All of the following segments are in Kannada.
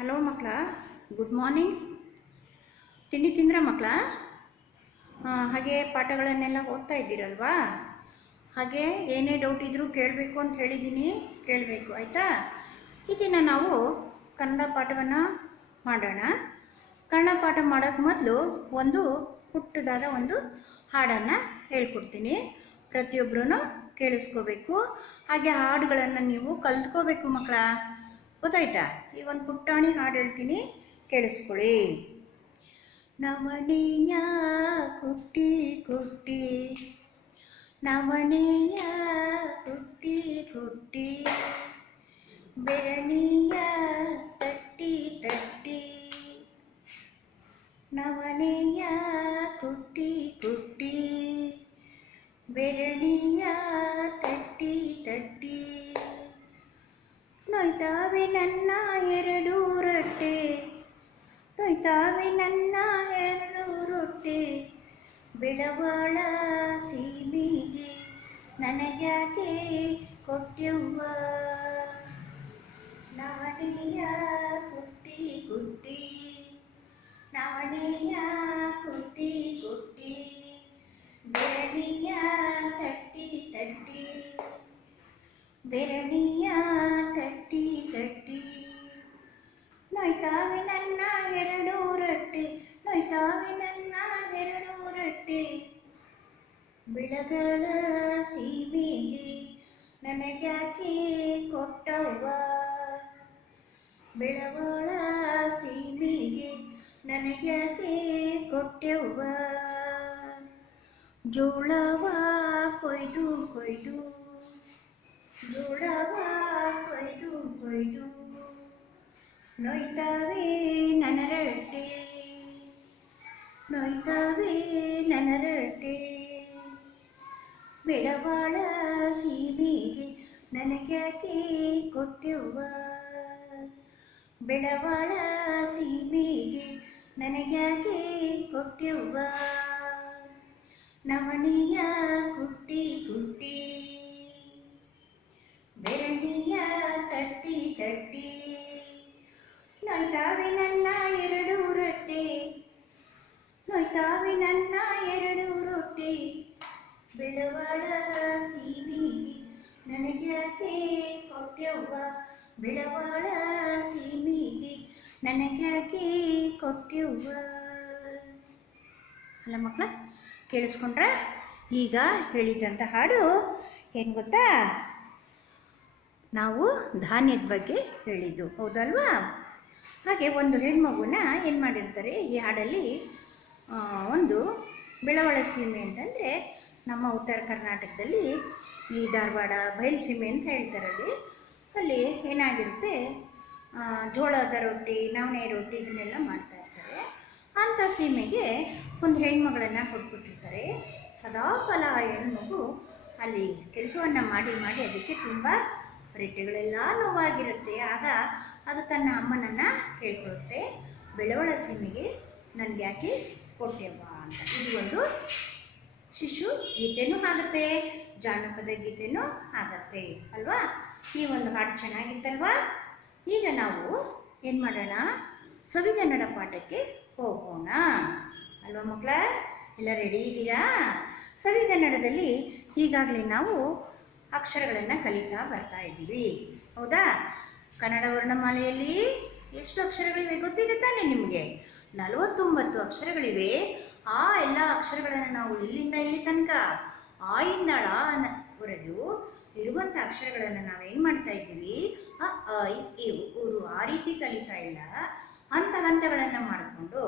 ಹಲೋ ಮಕ್ಕಳ, ಗುಡ್ ಮಾರ್ನಿಂಗ್. ತಿಂಡಿ ತಿಂದ್ರ ಮಕ್ಕಳ? ಹಾಗೆ ಪಾಠಗಳನ್ನೆಲ್ಲ ಓದ್ತಾ ಇದ್ದೀರಲ್ವಾ? ಹಾಗೆ ಏನೇ ಡೌಟ್ ಇದ್ದರೂ ಕೇಳಬೇಕು ಅಂತ ಹೇಳಿದ್ದೀನಿ, ಕೇಳಬೇಕು ಆಯಿತಾ? ಈ ದಿನ ನಾವು ಕನ್ನಡ ಪಾಠವನ್ನು ಮಾಡೋಣ. ಕನ್ನಡ ಪಾಠ ಮಾಡೋಕ್ಕೆ ಮೊದಲು ಒಂದು ಪುಟ್ಟದಾದ ಒಂದು ಹಾಡನ್ನು ಹೇಳ್ಕೊಡ್ತೀನಿ. ಪ್ರತಿಯೊಬ್ಬರೂ ಕೇಳಿಸ್ಕೋಬೇಕು. ಹಾಗೆ ಹಾಡುಗಳನ್ನು ನೀವು ಕಲ್ತ್ಕೋಬೇಕು ಮಕ್ಕಳ, ಗೊತ್ತಾಯ್ತಾ? ಈಗ ಒಂದು ಪುಟ್ಟಾಣಿ ಹಾಡು ಹೇಳ್ತೀನಿ, ಕೇಳಿಸ್ಕೊಳ್ಳಿ. ನವಣೆಯ ಕುಟ್ಟಿ ಕುಟ್ಟಿ, ನವಣೆಯ ಕುಟ್ಟಿ ಕುಟ್ಟಿ, ಬೆರಣಿಯ ತಟ್ಟಿ ತಟ್ಟಿ, ನವಣೆಯ ಕುಟ್ಟಿ ಕುಟ್ಟಿ, ಬೆರಣಿಯ ತಟ್ಟಿ ತಟ್ಟಿ, ನೋಯ್ತಾವೆ ನನ್ನ ಎರಡು ರೊಟ್ಟೆ, ನೋಯ್ತಾವೆ ನನ್ನ ಎರಡು ರೊಟ್ಟೆ, ಬೆಳವಾಳ ಸೀಮೆಗೆ ನನಗ್ಯಾಕೆ ಕೊಟ್ಟೆವ್ವ, ನವಣೆಯ ಕುಟ್ಟಿ ಕುಟ್ಟಿ, ನವಣೆಯ ಕುಟ್ಟಿ ಕುಟ್ಟಿ, ಬೆರಣಿಯ ತಟ್ಟಿ ತಟ್ಟಿ, ಬೆರಣಿಯ ತಟ್ಟಿ ತಟ್ಟಿ, ನೋಯ್ತಾವೆ ನನ್ನ ಎರಡು ರೊಟ್ಟೆ, ನೋಯ್ತಾವೆ ನನ್ನ ಎರಡು ರೊಟ್ಟೆ, ಬೆಳಗಳ ಸೀಮೆಗೆ ನನಗ್ಯಾಕೆ ಕೊಟ್ಟವ್ವ, ಬೆಳಗಳ ಸೀಮೆಗೆ ನನಗ್ಯಾಕೆ ಕೊಟ್ಟೆವ್ವ, ಜೋಳವ ಕೊಯ್ದು ಕೊಯ್ದು, ಜೋಳವ ಕೊಯ್ದು ಕೊಯ್ದು, ನೋಯ್ತಾವೆ ನನ್ನ ರೊಟ್ಟೆ, ನೋಯ್ತಾವೆ ನನ್ನ ರೊಟ್ಟೆ, ಬೆಳವಾಳ ಸೀಮೆಗೆ ನನಗ್ಯಾಕೆ ಕೊಟ್ಟೆವ್ವ, ಬೆಳವಾಳ ಸೀಮೆಗೆ ನನಗ್ಯಾಕೆ ಕೊಟ್ಟೆವ್ವ, ನವಣೆಯ ಕುಟ್ಟಿ ಕುಟ್ಟಿ, ಬೆರಣಿಯ ತಟ್ಟಿ ತಟ್ಟಿ, ನೋಯ್ತಾವೆ ನನ್ನ ಎರಡು ರೊಟ್ಟೆ, ನೋಯ್ತಾವೆ ನನ್ನ ಎರಡು ರೊಟ್ಟೆ, ಬೆಳವಾಳ ಸೀಮೆಗೆ ನನಗ್ಯಾಕೆ ಕೊಟ್ಟೆವ್ವ, ಬೆಳವಾಳ ಸೀಮೆಗೆ ನನಗ್ಯಾಕೆ ಕೊಟ್ಟೆವ್ವ. ಅಲ್ಲ ಮಕ್ಕಳ, ಕೇಳಿಸ್ಕೊಂಡ್ರ? ಈಗ ಹೇಳಿದಂಥ ಹಾಡು ಏನು ಗೊತ್ತಾ? ನಾವು ಧಾನ್ಯದ ಬಗ್ಗೆ ಹೇಳಿದ್ದು, ಹೌದಲ್ವಾ? ಹಾಗೆ ಒಂದು ಹೆಣ್ಮಗುನ ಏನು ಮಾಡಿರ್ತಾರೆ ಈ ಹಾಡಲ್ಲಿ, ಒಂದು ಬೆಳವಳ ಸೀಮೆ ಅಂತಂದರೆ ನಮ್ಮ ಉತ್ತರ ಕರ್ನಾಟಕದಲ್ಲಿ ಈ ಧಾರವಾಡ ಬಯಲುಸೀಮೆ ಅಂತ ಹೇಳ್ತಾರಲ್ಲಿ, ಅಲ್ಲಿ ಏನಾಗಿರುತ್ತೆ, ಜೋಳದ ರೊಟ್ಟಿ, ನವಣೆ ರೊಟ್ಟಿ ಇದನ್ನೆಲ್ಲ ಮಾಡ್ತಾ ಇರ್ತಾರೆ. ಅಂಥ ಸೀಮೆಗೆ ಒಂದು ಹೆಣ್ಮಗಳನ್ನು ಕೊಟ್ಬಿಟ್ಟಿರ್ತಾರೆ. ಸದಾಕಾಲ ಆ ಹೆಣ್ಮಗು ಅಲ್ಲಿ ಕೆಲಸವನ್ನು ಮಾಡಿ ಮಾಡಿ ಅದಕ್ಕೆ ತುಂಬ ರೆಟ್ಟೆಗಳೆಲ್ಲ ನೋವಾಗಿರುತ್ತೆ. ಆಗ ಅದು ತನ್ನ ಅಮ್ಮನನ್ನು ಕೇಳ್ಕೊಳ್ಳುತ್ತೆ, ಬೆಳವಳ ಸೀಮೆಗೆ ನನಗೆ ಯಾಕೆ ಕೊಟ್ಟೆವ್ವ ಅಂತ. ಇದು ಒಂದು ಶಿಶು ಗೀತೆನೂ ಆಗುತ್ತೆ, ಜಾನಪದ ಗೀತೆನೂ ಆಗುತ್ತೆ ಅಲ್ವಾ? ಈ ಒಂದು ಹಾಡು ಚೆನ್ನಾಗಿತ್ತಲ್ವಾ? ಈಗ ನಾವು ಏನು ಮಾಡೋಣ, ಸವಿಗನ್ನಡ ಪಾಠಕ್ಕೆ ಹೋಗೋಣ ಅಲ್ವಾ ಮಕ್ಕಳ? ಎಲ್ಲ ರೆಡಿ ಇದ್ದೀರಾ? ಸವಿಗನ್ನಡದಲ್ಲಿ ಈಗಾಗಲೇ ನಾವು ಅಕ್ಷರಗಳನ್ನು ಕಲಿತಾ ಬರ್ತಾ ಇದ್ದೀವಿ, ಹೌದಾ? ಕನ್ನಡ ವರ್ಣಮಾಲೆಯಲ್ಲಿ ಎಷ್ಟು ಅಕ್ಷರಗಳಿವೆ ಗೊತ್ತಿದೆ ತಾನೇ ನಿಮಗೆ? 49 ಅಕ್ಷರಗಳಿವೆ. ಆ ಎಲ್ಲ ಅಕ್ಷರಗಳನ್ನು ನಾವು ಇಲ್ಲಿಂದ ಇಲ್ಲಿ ತನಕ ಆ ಇಂದ ವರೆಗೂ ಇರುವಂಥ ಅಕ್ಷರಗಳನ್ನು ನಾವೇನು ಮಾಡ್ತಾ ಇದ್ದೀವಿ, ಅ ಆ ಇ ಈ ಊರು ಆ ರೀತಿ ಕಲಿತಾ ಇಲ್ಲ. ಹಂತ ಹಂತಗಳನ್ನು ಮಾಡಿಕೊಂಡು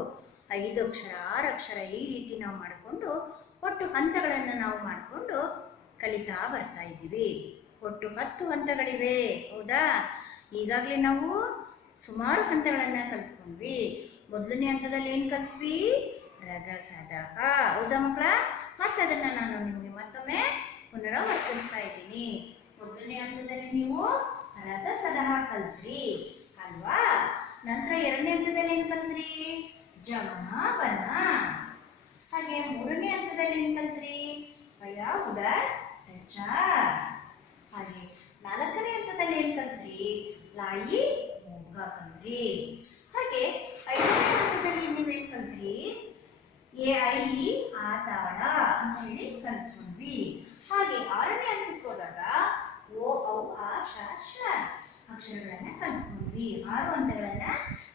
5 ಅಕ್ಷರ 6 ಅಕ್ಷರ ಈ ರೀತಿ ನಾವು ಮಾಡಿಕೊಂಡು ಒಟ್ಟು ಹಂತಗಳನ್ನು ನಾವು ಮಾಡಿಕೊಂಡು ಕಲಿತಾ ಬರ್ತಾ ಇದ್ದೀವಿ. ಒಟ್ಟು 10 ಹಂತಗಳಿವೆ, ಹೌದಾ? ಈಗಾಗಲೇ ನಾವು ಸುಮಾರು ಹಂತಗಳನ್ನು ಕಲ್ತ್ಕೊಂಡ್ವಿ. ಮೊದಲನೇ ಹಂತದಲ್ಲಿ ಏನು ಕಲ್ತ್ವಿ? ರಗಸದ, ಹೌದಾ ಮಕ್ಕಳ? ಮತ್ತು ಅದನ್ನು ನಾನು ನಿಮಗೆ ಮತ್ತೊಮ್ಮೆ ಪುನರಾವರ್ತಿಸ್ತಾ ಇದ್ದೀನಿ. ಮೊದಲನೇ ಹಂತದಲ್ಲಿ ನೀವು ರಗಸದ ಕಲ್ತ್ರಿ ಅಲ್ವಾ? ನಂತರ ಎರಡನೇ ಹಂತದಲ್ಲಿ ಏನು ಕಲ್ತ್ರಿ? ಜಮನ ಬನ. ಹಾಗೆ ಮೂರನೇ ಹಂತದಲ್ಲಿ ಏನು ಕಲ್ತ್ರಿ? ಭಯ ಉದ ರಚ. ಹಾಗೆ ನಾಲ್ಕನೇ ಹಂತದಲ್ಲಿ ಏನು ಕಲ್ತ್ರಿ? ಲಾಯಿ ಮೂಗ ಕಲ್ತ್ರಿ. ಕಲ್ತ್ಕೊಂಡ್ರಿ. ಹಾಗೆ 5ನೇ ಹಂತದಲ್ಲಿ ನೀವೇನು ಕಲ್ತ್ರಿ? ಎ ಐ ಇ ಆ ತಾಳ ಅಂತ ಹೇಳಿ ಕಲ್ತ್ಕೊಂಡ್ವಿ. ಹಾಗೆ 6ನೇ ಹಂತಕ್ಕೆ ಹೋದಾಗ ಓ ಔ ಆ ಶ ಶ ಅಕ್ಷರಗಳನ್ನ ಕಲ್ತ್ಕೊಂಡ್ವಿ. 6 ಹಂತಗಳನ್ನ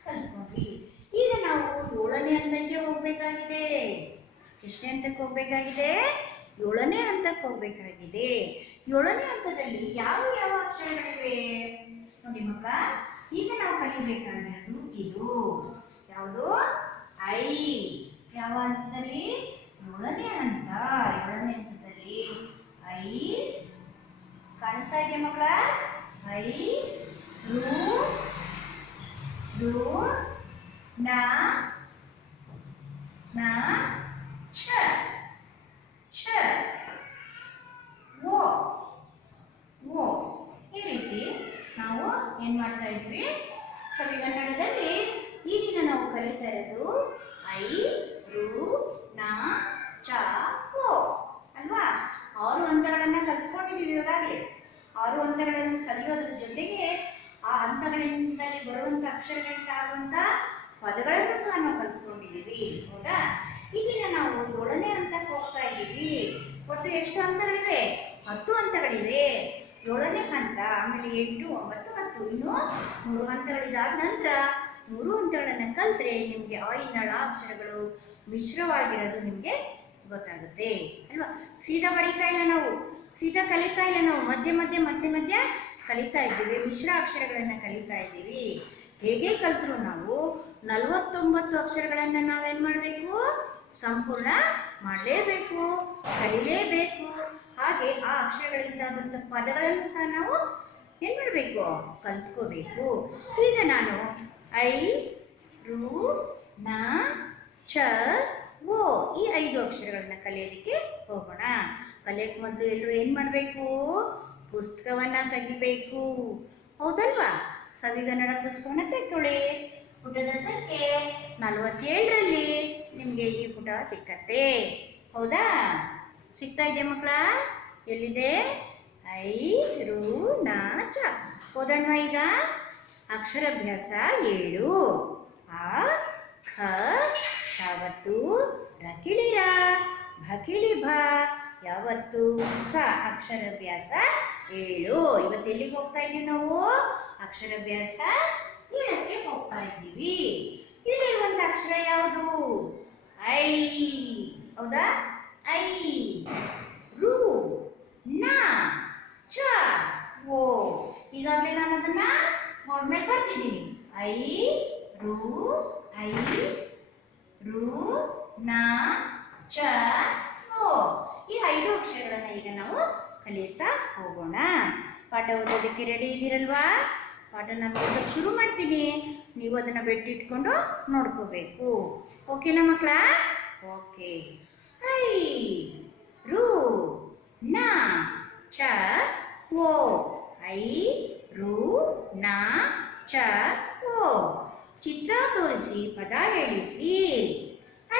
ಕಲ್ತ್ಕೊಂಡ್ವಿ. ಈಗ ನಾವು 7ನೇ ಹಂತಕ್ಕೆ ಹೋಗ್ಬೇಕಾಗಿದೆ. ಎಷ್ಟನೇ ಹಂತಕ್ಕೆ ಹೋಗ್ಬೇಕಾಗಿದೆ? 7ನೇ ಹಂತಕ್ಕೆ ಹೋಗ್ಬೇಕಾಗಿದೆ. 7ನೇ ಹಂತದಲ್ಲಿ ಯಾವ ಯಾವ ಅಕ್ಷರಗಳಿವೆ ನೋಡಿ ಮಕ್ಕಳ. ಈಗ ನಾವು ಕಲಿಬೇಕಾಗಿರೋದು ಇದು ಯಾವುದು? ಐ. ಯಾವ ಹಂತದಲ್ಲಿ? 7ನೇ ಹಂತ. 7ನೇ ಹಂತದಲ್ಲಿ ಐ ಕಾಣಿಸ್ತಾ ಇದೆಯಾ ಮಕ್ಕಳ? ಐ ರು ನ ಛ ಛ ಓ ಓ ಈ ರೀತಿ ನಾವು ಏನ್ ಮಾಡ್ತಾ ಇದ್ವಿ? ಸವಿಗನ್ನಡದಲ್ಲಿ ಈ ದಿನ ನಾವು ಕಲಿತಾ ಇರೋದು ಐ ರು ನ ಚ ಓ ಅಲ್ವಾ? 6 ಹಂತಗಳನ್ನ ಕಲ್ತ್ಕೊಂಡಿದ್ದೀವಿ ಈಗಾಗಲೇ. 6 ಹಂತಗಳನ್ನು ಕಲಿಯೋದ್ರ ಜೊತೆಗೆ ಆ ಹಂತಗಳಿಂದಲೇ ಬರುವಂತ ಅಕ್ಷರಗಳಿಂದ ಆಗುವಂತ ಪದಗಳನ್ನು ಸಹ ನಾವು ಕಲ್ತ್ಕೊಂಡಿದ್ದೀವಿ. ಹೌದಾ? ಈಗಿನ ನಾವು 7ನೇ ಹಂತಕ್ಕೆ ಹೋಗ್ತಾ ಇದ್ದೀವಿ. ಒಟ್ಟು ಎಷ್ಟು ಹಂತಗಳಿವೆ? 10 ಹಂತಗಳಿವೆ. 7ನೇ ಹಂತ, ಆಮೇಲೆ 8, 9, 10 ಇನ್ನು 3 ಹಂತಗಳಿದಾದ ನಂತರ 3 ಹಂತಗಳನ್ನು ಕಲ್ತ್ರೆ ನಿಮಗೆ ಆ ಹಿನ್ನಳ ಅಕ್ಷರಗಳು ಮಿಶ್ರವಾಗಿರೋದು ನಿಮಗೆ ಗೊತ್ತಾಗುತ್ತೆ ಅಲ್ವಾ? ಸೀದಾ ಬರೀತಾ ಇಲ್ಲ ನಾವು, ಸೀದಾ ಕಲಿತಾ ಇಲ್ಲ ನಾವು, ಮಧ್ಯೆ ಮಧ್ಯೆ ಕಲಿತಾ ಇದ್ದೀವಿ. ಮಿಶ್ರ ಅಕ್ಷರಗಳನ್ನು ಕಲಿತಾ ಇದ್ದೀವಿ. ಹೇಗೆ ಕಲ್ತರೂ ನಾವು 49 ಅಕ್ಷರಗಳನ್ನು ನಾವೇನು ಮಾಡಬೇಕು? ಸಂಪೂರ್ಣ ಮಾಡಲೇಬೇಕು, ಕಲಿಲೇಬೇಕು. ಹಾಗೆ ಆ ಅಕ್ಷರಗಳಿಂದ ಆದಂಥ ಪದಗಳನ್ನು ಸಹ ನಾವು ಏನು ಮಾಡಬೇಕು? ಕಲ್ತ್ಕೋಬೇಕು. ಈಗ ನಾನು ಐ ರು ನ ಛ ಓ ಈ 5 ಅಕ್ಷರಗಳನ್ನ ಕಲಿಯೋದಕ್ಕೆ ಹೋಗೋಣ. ಕಲಿಯೋಕ್ಕೆ ಮೊದಲು ಎಲ್ಲರೂ ಏನು ಮಾಡಬೇಕು? ಪುಸ್ತಕವನ್ನು ತೆಗಿಬೇಕು. ಹೌದಲ್ವಾ? ಸವಿಗನ್ನಡ ಪುಸ್ತಕವನ್ನು ತೆಕ್ಕೊಳ್ಳಿ. ಪುಟದ ಸಂಖ್ಯೆ 47ರಲ್ಲಿ ನಿಮಗೆ ಈ ಪುಟ ಸಿಕ್ಕತ್ತೆ. ಹೌದಾ? ಸಿಗ್ತಾ ಇದೆಯಾ ಮಕ್ಕಳ? ಎಲ್ಲಿದೆ? ಐ ರು ನ ಚ. ಓದೋಣ ಈಗ. ಅಕ್ಷರಾಭ್ಯಾಸ 7. ಆ ಖ ಯಾವತ್ತು ರಕಿಳಿರ ಭಕಿಳಿ ಭ ಯಾವತ್ತು ಸ. ಅಕ್ಷರಾಭ್ಯಾಸ 7. ಇವತ್ತು ಎಲ್ಲಿಗೆ ಹೋಗ್ತಾ ಇದೀವಿ ನಾವು? ಅಕ್ಷರಾಭ್ಯಾಸ 7ಕ್ಕೆ ಹೋಗ್ತಾ ಇದ್ದೀವಿ. ಇಲ್ಲಿರುವಂತ ಅಕ್ಷರ ಯಾವುದು? ಐ. ಹೌದಾ? ಐ ರು ನ ಚ ಓ. ಈಗಾಗಲೇ ನಾನು ಅದನ್ನ ಬೋರ್ಡ್ ಮೇಲೆ ಬರ್ತಿದ್ದೀನಿ. ಐ ರು ನ ಚ ಓ. ಈ 5 ಅಕ್ಷರಗಳನ್ನ ಈಗ ನಾವು ಕಲಿಯುತ್ತಾ ಹೋಗೋಣ. ಪಾಠ ಓದೋದಕ್ಕೆ ರೆಡಿ ಇದ್ದೀರಲ್ವಾ? ಪಾಠ ನಾನು ಓದೋಕ್ಕೆ ಶುರು ಮಾಡ್ತೀನಿ. ನೀವು ಅದನ್ನು ಬೆಟ್ಟಿಟ್ಕೊಂಡು ನೋಡ್ಕೋಬೇಕು. ಓಕೆನಾ ಮಕ್ಕಳ? ಓಕೆ. ಐ ರು ನ ಚ ಓ. ಐ ರು ನ ಚ ಓ. ಚಿತ್ರ ತೋರಿಸಿ ಪದ ಹೇಳಿಸಿ.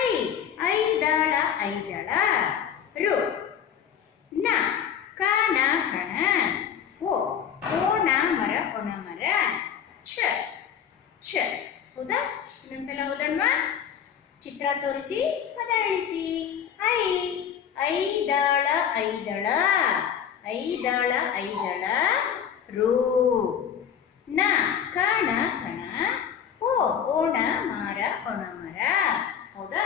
ಐ ಐದಳ ಐದಳ. ರು ನ ಕಾಣ ಕಣ. ಓ ಓಣ ಮರ ಒಣ ಮರ. ಛ ಛ. ಹೌದಾ? ಇನ್ನೊಂದ್ಸಲ ಓದೋಣವಾ? ಚಿತ್ರ ತೋರಿಸಿ ಪದ ಹೇಳಿಸಿ. ಐ ಐದಳ ಐದಳ. ಐದಳ ಐದಳ. ರು ನ ಕಾಣ ಕಣ. ಓ ಓಣ ಮರ ಒಣ ಮರ. ಹೌದಾ?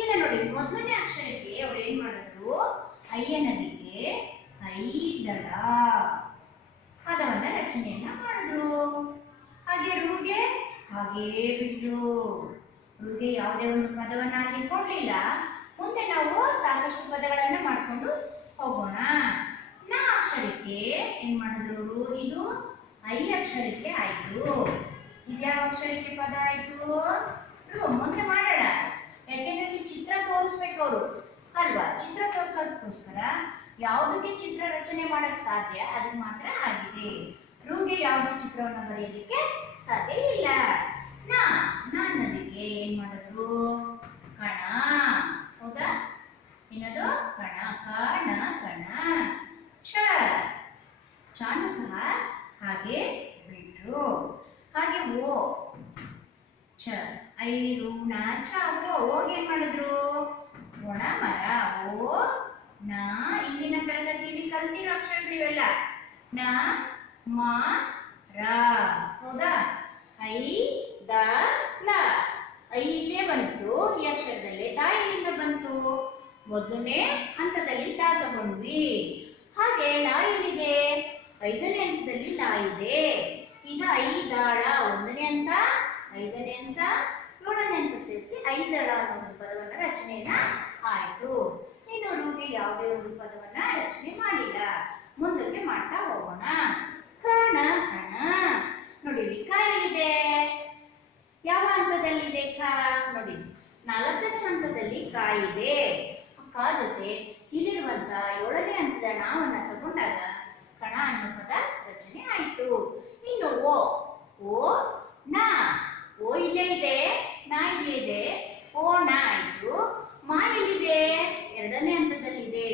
ಈಗ ನೋಡಿ, ಮೊದಲನೇ ಅಕ್ಷರಕ್ಕೆ ಅವ್ರು ಏನ್ ಮಾಡಿದ್ರು? ಐ ಅನ್ನೋದಕ್ಕೆ ಐದಳ ಪದವನ್ನ ರಚನೆಯನ್ನ ಮಾಡಿದ್ರು. ಹಾಗೆ ರುಗೆ ಹಾಗೇ ಬಿಟ್ರು. ರುಗೆ ಯಾವುದೇ ಒಂದು ಪದವನ್ನ ಅಲ್ಲಿ ಕೊಡ್ಲಿಲ್ಲ. ಮುಂದೆ ನಾವು ಸಾಕಷ್ಟು ಪದಗಳನ್ನ ಮಾಡ್ಕೊಂಡು ಹೋಗೋಣ. ನ ಅಕ್ಷರಕ್ಕೆ ಏನ್ ಮಾಡಿದ್ರು? ಇದು ಐ ಅಕ್ಷರಕ್ಕೆ ಆಯ್ತು. ಇದ್ಯಾವ ಅಕ್ಷರಕ್ಕೆ ಪದ ಆಯ್ತು? ರು. ಮುಂದೆ ಮಾಡೋಣ. ಯಾಕೆಂದ್ರೆ ಇಲ್ಲಿ ಚಿತ್ರ ತೋರಿಸ್ಬೇಕು ಅವರು ಅಲ್ವಾ? ಚಿತ್ರ ತೋರಿಸೋದಕ್ಕೋಸ್ಕರ ಯಾವುದಕ್ಕೆ ಚಿತ್ರ ರಚನೆ ಮಾಡಕ್ ಸಾಧ್ಯ ಅದಕ್ಕೆ ಮಾತ್ರ ಆಗಿದೆ. ರುಗೆ ಯಾವುದೇ ಚಿತ್ರವನ್ನು ಬರೆಯೋದಕ್ಕೆ ಸಾಧ್ಯ ಇಲ್ಲ. ನ ಅನ್ನೋದಕ್ಕೆ ಏನ್ ಮಾಡಿದ್ರು? ಕಣ. ಹೌದಾ? ಏನದು? ಕಣ. ಕಣ ಕಣ. ಛ ಚಾನು ಸಹ ಹಾಗೆ ಬಿಟ್ರು. ಹಾಗೆ ಓ ಛ ಐರು ನ ಛ ಹೋಗಿ ಏನ್ ಮಾಡಿದ್ರು ಒಣ ಮರ ಓ ನ ಇಂದಿನ ತರಗತಿಯಲ್ಲಿ ಕಲ್ತಿರೋ ಅಕ್ಷರಗಳಿವೆಲ್ಲ ನ ಮ ರ ಹೌದಾ ಐ ದ ಲ ಐ ಇಲ್ಲೇ ಬಂತು ಈ ಅಕ್ಷರದಲ್ಲಿ ದ ಎಲ್ಲಿಂದ ಬಂತು ಮೊದಲನೇ ಹಂತದಲ್ಲಿ ದ ತಗೊಂಡ್ವಿ ಹಾಗೆ ಲ ಎಲ್ಲಿದೆ ಐದನೇ ಹಂತದಲ್ಲಿ ಲ ಇದೆ ಈಗ ಐದಾಳ ಒಂದನೇ ಹಂತ ಐದನೇ ಹಂತ ಏಳನೇ ಹಂತ ಸೇರಿಸಿ ಐದಳ ಅನ್ನೋ ಒಂದು ಪದವನ್ನ ರಚನೆಯನ್ನ ಆಯ್ತು ಇನ್ನು ನಮಗೆ ಯಾವುದೇ ಒಂದು ಪದವನ್ನ ರಚನೆ ಮಾಡಿಲ್ಲ ಮುಂದಕ್ಕೆ ಮಾಡ್ತಾ ಹೋಗೋಣ ಕಣ ಕಣ ನೋಡಿ ಇಲ್ಲಿ ಕ ಎಲ್ಲಿದೆ ಯಾವ ಹಂತದಲ್ಲಿದೆ ಕ ನೋಡಿ ನಾಲ್ಕನೇ ಹಂತದಲ್ಲಿ ಕ ಇದೆ ಕ ಜೊತೆ ಇಲ್ಲಿರುವಂತಹ ಏಳನೇ ಹಂತದ ನಾವನ್ನ ತಗೊಂಡಾಗ ಕಣ ಅನ್ನೋ ಪದ ರಚನೆ ಆಯ್ತು ಇನ್ನು ಓ ಓ ನ ಓ ಇಲ್ಲೇ ಇದೆ ನಾ ಇಲ್ಲೇ ಇದೆ ಓ ನ ಆಯ್ತು ಮಾ ಎಲ್ಲಿದೆ ಎರಡನೇ ಹಂತದಲ್ಲಿದೆ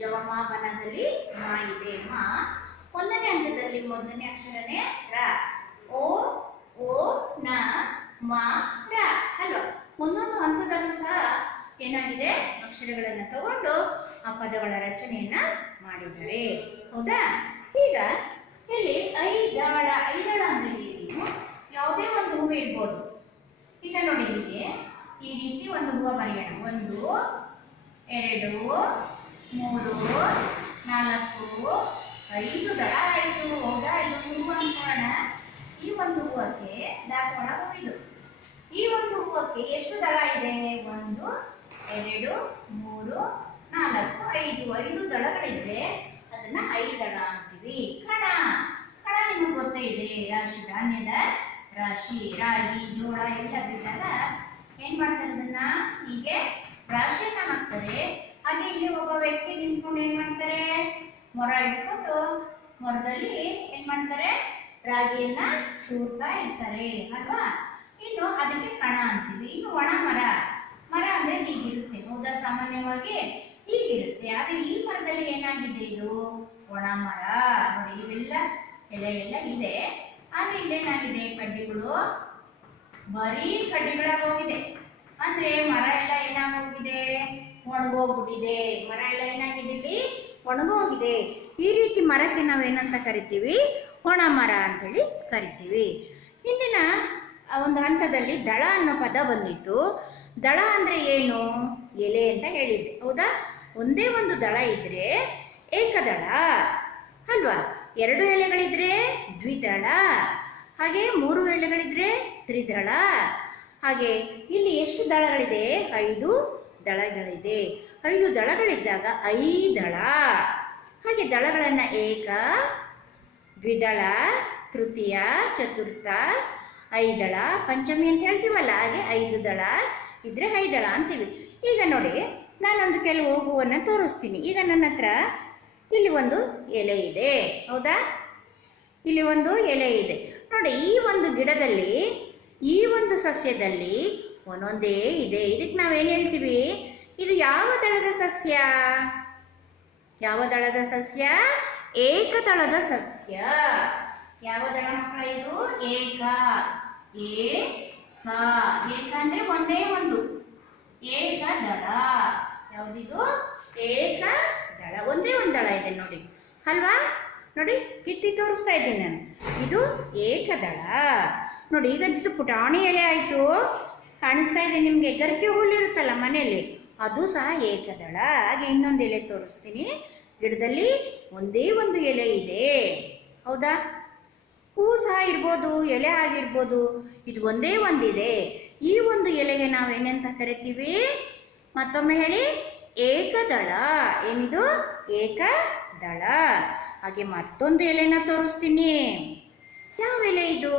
ಜವಮಾಪನದಲ್ಲಿ ಮಾ ಇದೆ ಮಾ ಒಂದನೇ ಹಂತದಲ್ಲಿ ಮೊದಲನೇ ಅಕ್ಷರನೇ ರ ಓ ಓ ನ ಮ ರ ಅಲ್ವಾ ಒಂದೊಂದು ಹಂತದಲ್ಲೂ ಸಹ ಏನಾಗಿದೆ ಅಕ್ಷರಗಳನ್ನ ತಗೊಂಡು ಆ ಪದಗಳ ರಚನೆಯನ್ನ ಮಾಡಿದ್ದಾರೆ ಹೌದಾ ಈಗ ಇಲ್ಲಿ ಐದಾಳ ಐದಾಳ ಅಂದ್ರೆ ಏನು ಯಾವುದೇ ಒಂದು ಹೂವು ಇರ್ಬೋದು ಈಗ ನೋಡಿ ಹೀಗೆ ಈ ರೀತಿ ಒಂದು ಹೂವು ಬರೆಯೋಣ 1 2 3 4 5 ದಳ ಆಯಿತು ಹೌದಾ ಇದು ಹೂವು ಅನ್ಕೋಣ ಈ ಒಂದು ಹೂವಕ್ಕೆ ದಾಸವಾಳ ಹೂವಿದು ಈ ಒಂದು ಹೂವಕ್ಕೆ ಎಷ್ಟು ದಳ ಇದೆ 1 2 3 4 5 ದಳಗಳಿದ್ರೆ ಅದನ್ನ ಐದಳ ಅಂತೀವಿ ಕಣ ಕಣ ನಿಮಗೆ ಗೊತ್ತೇ ಇದೆ ರಾಶಿ ಧಾನ್ಯದ ರಾಶಿ ರಾಗಿ ಜೋಳ ಎಲ್ಲ ಬಿದ್ದಾಗ ಏನ್ ಮಾಡ್ತಾರೆ ಅದನ್ನ ಹೀಗೆ ರಾಶಿಯನ್ನ ಹಾಕ್ತಾರೆ ಹಾಗೆ ಇಲ್ಲಿ ಒಬ್ಬ ವ್ಯಕ್ತಿ ನಿಂತ್ಕೊಂಡು ಏನ್ ಮಾಡ್ತಾರೆ ಮೊರ ಇಟ್ಕೊಂಡು ಮೊರದಲ್ಲಿ ಏನ್ ಮಾಡ್ತಾರೆ ರಾಗಿಯನ್ನ ತೂರ್ತಾ ಇರ್ತಾರೆ ಅಲ್ವಾ ಇನ್ನು ಅದಕ್ಕೆ ಕಣ ಅಂತೀವಿ ಇನ್ನು ಒಣ ಮರ ಮರ ಅಂದ್ರೆ ಹೀಗಿರುತ್ತೆ ಹೌದಾ ಸಾಮಾನ್ಯವಾಗಿ ಹೀಗಿರುತ್ತೆ ಆದ್ರೆ ಈ ಮರದಲ್ಲಿ ಏನಾಗಿದೆ ಇದು ಒಣ ಮರ ನೋಡಿ ಇವೆಲ್ಲ ಎಲೆ ಎಲ್ಲ ಇದೆ ಆದ್ರೆ ಇಲ್ಲೇನಾಗಿದೆ ಕಡ್ಡಿಗಳು ಬರೀ ಕಡ್ಡಿಗಳಾಗೋಗಿದೆ ಅಂದ್ರೆ ಮರ ಎಲ್ಲ ಏನಾಗೋಗಿದೆ ಒಣಗೋಗ್ಬಿಟ್ಟಿದೆ ಮರ ಎಲ್ಲ ಏನಾಗಿದೆ ಇಲ್ಲಿ ಒಣಗೋಗಿದೆ ಈ ರೀತಿ ಮರಕ್ಕೆ ನಾವೇನಂತ ಕರಿತೀವಿ ಒಣ ಮರ ಅಂತೇಳಿ ಕರಿತೀವಿ ಹಿಂದಿನ ಒಂದು ಹಂತದಲ್ಲಿ ದಳ ಅನ್ನೋ ಪದ ಬಂದಿತ್ತು ದಳ ಅಂದ್ರೆ ಏನು ಎಲೆ ಅಂತ ಹೇಳಿದ್ದೆ ಹೌದಾ ಒಂದೇ ಒಂದು ದಳ ಇದ್ರೆ ಏಕದಳ ಅಲ್ವಾ 2 ಎಲೆಗಳಿದ್ರೆ ದ್ವಿದಳ ಹಾಗೆ 3 ಎಲೆಗಳಿದ್ರೆ ತ್ರಿದಳ ಹಾಗೆ ಇಲ್ಲಿ ಎಷ್ಟು ದಳಗಳಿದೆ 5 ದಳಗಳಿದೆ 5 ದಳಗಳಿದ್ದಾಗ ಐದಳ ಹಾಗೆ ದಳಗಳನ್ನ ಏಕ ದ್ವಿದಳ ತೃತೀಯ ಚತುರ್ಥ ಐದಳ ಪಂಚಮಿ ಅಂತ ಹೇಳ್ತೀವಲ್ಲ ಹಾಗೆ 5 ದಳ ಇದ್ರೆ ಐದಳ ಅಂತೀವಿ ಈಗ ನೋಡಿ ನಾನೊಂದು ಕೆಲವು ಹೂವನ್ನು ತೋರಿಸ್ತೀನಿ ಈಗ ನನ್ನ ಹತ್ರ ಇಲ್ಲಿ ಒಂದು ಎಲೆ ಇದೆ ಹೌದಾ ಇಲ್ಲಿ ಒಂದು ಎಲೆ ಇದೆ ನೋಡಿ ಈ ಒಂದು ಗಿಡದಲ್ಲಿ ಈ ಒಂದು ಸಸ್ಯದಲ್ಲಿ ಒಂದೊಂದೇ ಇದೆ ಇದಕ್ಕೆ ನಾವೇನು ಹೇಳ್ತೀವಿ ಇದು ಯಾವ ದಳದ ಸಸ್ಯ ಯಾವ ದಳದ ಸಸ್ಯ ಏಕದಳದ ಸಸ್ಯ ಯಾವ ದಳ ಮಕ್ಕಳ ಇದು ಏಕ ಏಕ ಏಕ ಅಂದ್ರೆ ಒಂದೇ ಒಂದು ಏಕದಳ ಯಾವುದಿದು ಏಕ ದಳ ಒಂದೇ ಒಂದು ದಳ ಇದೆ ನೋಡಿ ಅಲ್ವಾ ನೋಡಿ ಕಿತ್ತಿ ತೋರಿಸ್ತಾ ಇದ್ದೀನಿ ನಾನು ಇದು ಏಕದಳ ನೋಡಿ ಈಗ ಇದು ಪುಟಾಣಿ ಎಲೆ ಆಯಿತು ಕಾಣಿಸ್ತಾ ಇದೆ ನಿಮಗೆ ಗರಿಕೆ ಹುಲ್ಲಿರುತ್ತಲ್ಲ ಮನೆಯಲ್ಲಿ ಅದು ಸಹ ಏಕದಳ ಹಾಗೆ ಇನ್ನೊಂದು ಎಲೆ ತೋರಿಸ್ತೀನಿ ಗಿಡದಲ್ಲಿ ಒಂದೇ ಒಂದು ಎಲೆ ಇದೆ ಹೌದಾ ಹೂ ಸಹ ಇರ್ಬೋದು ಎಲೆ ಆಗಿರ್ಬೋದು ಇದು ಒಂದೇ ಒಂದಿದೆ ಈ ಒಂದು ಎಲೆಗೆ ನಾವೇನಂತ ಕರಿತೀವಿ ಮತ್ತೊಮ್ಮೆ ಹೇಳಿ ಏಕದಳ ಏನಿದು ಏಕದಳ ಹಾಗೆ ಮತ್ತೊಂದು ಎಲೆನ ತೋರಿಸ್ತೀನಿ ಯಾವ ಎಲೆ ಇದು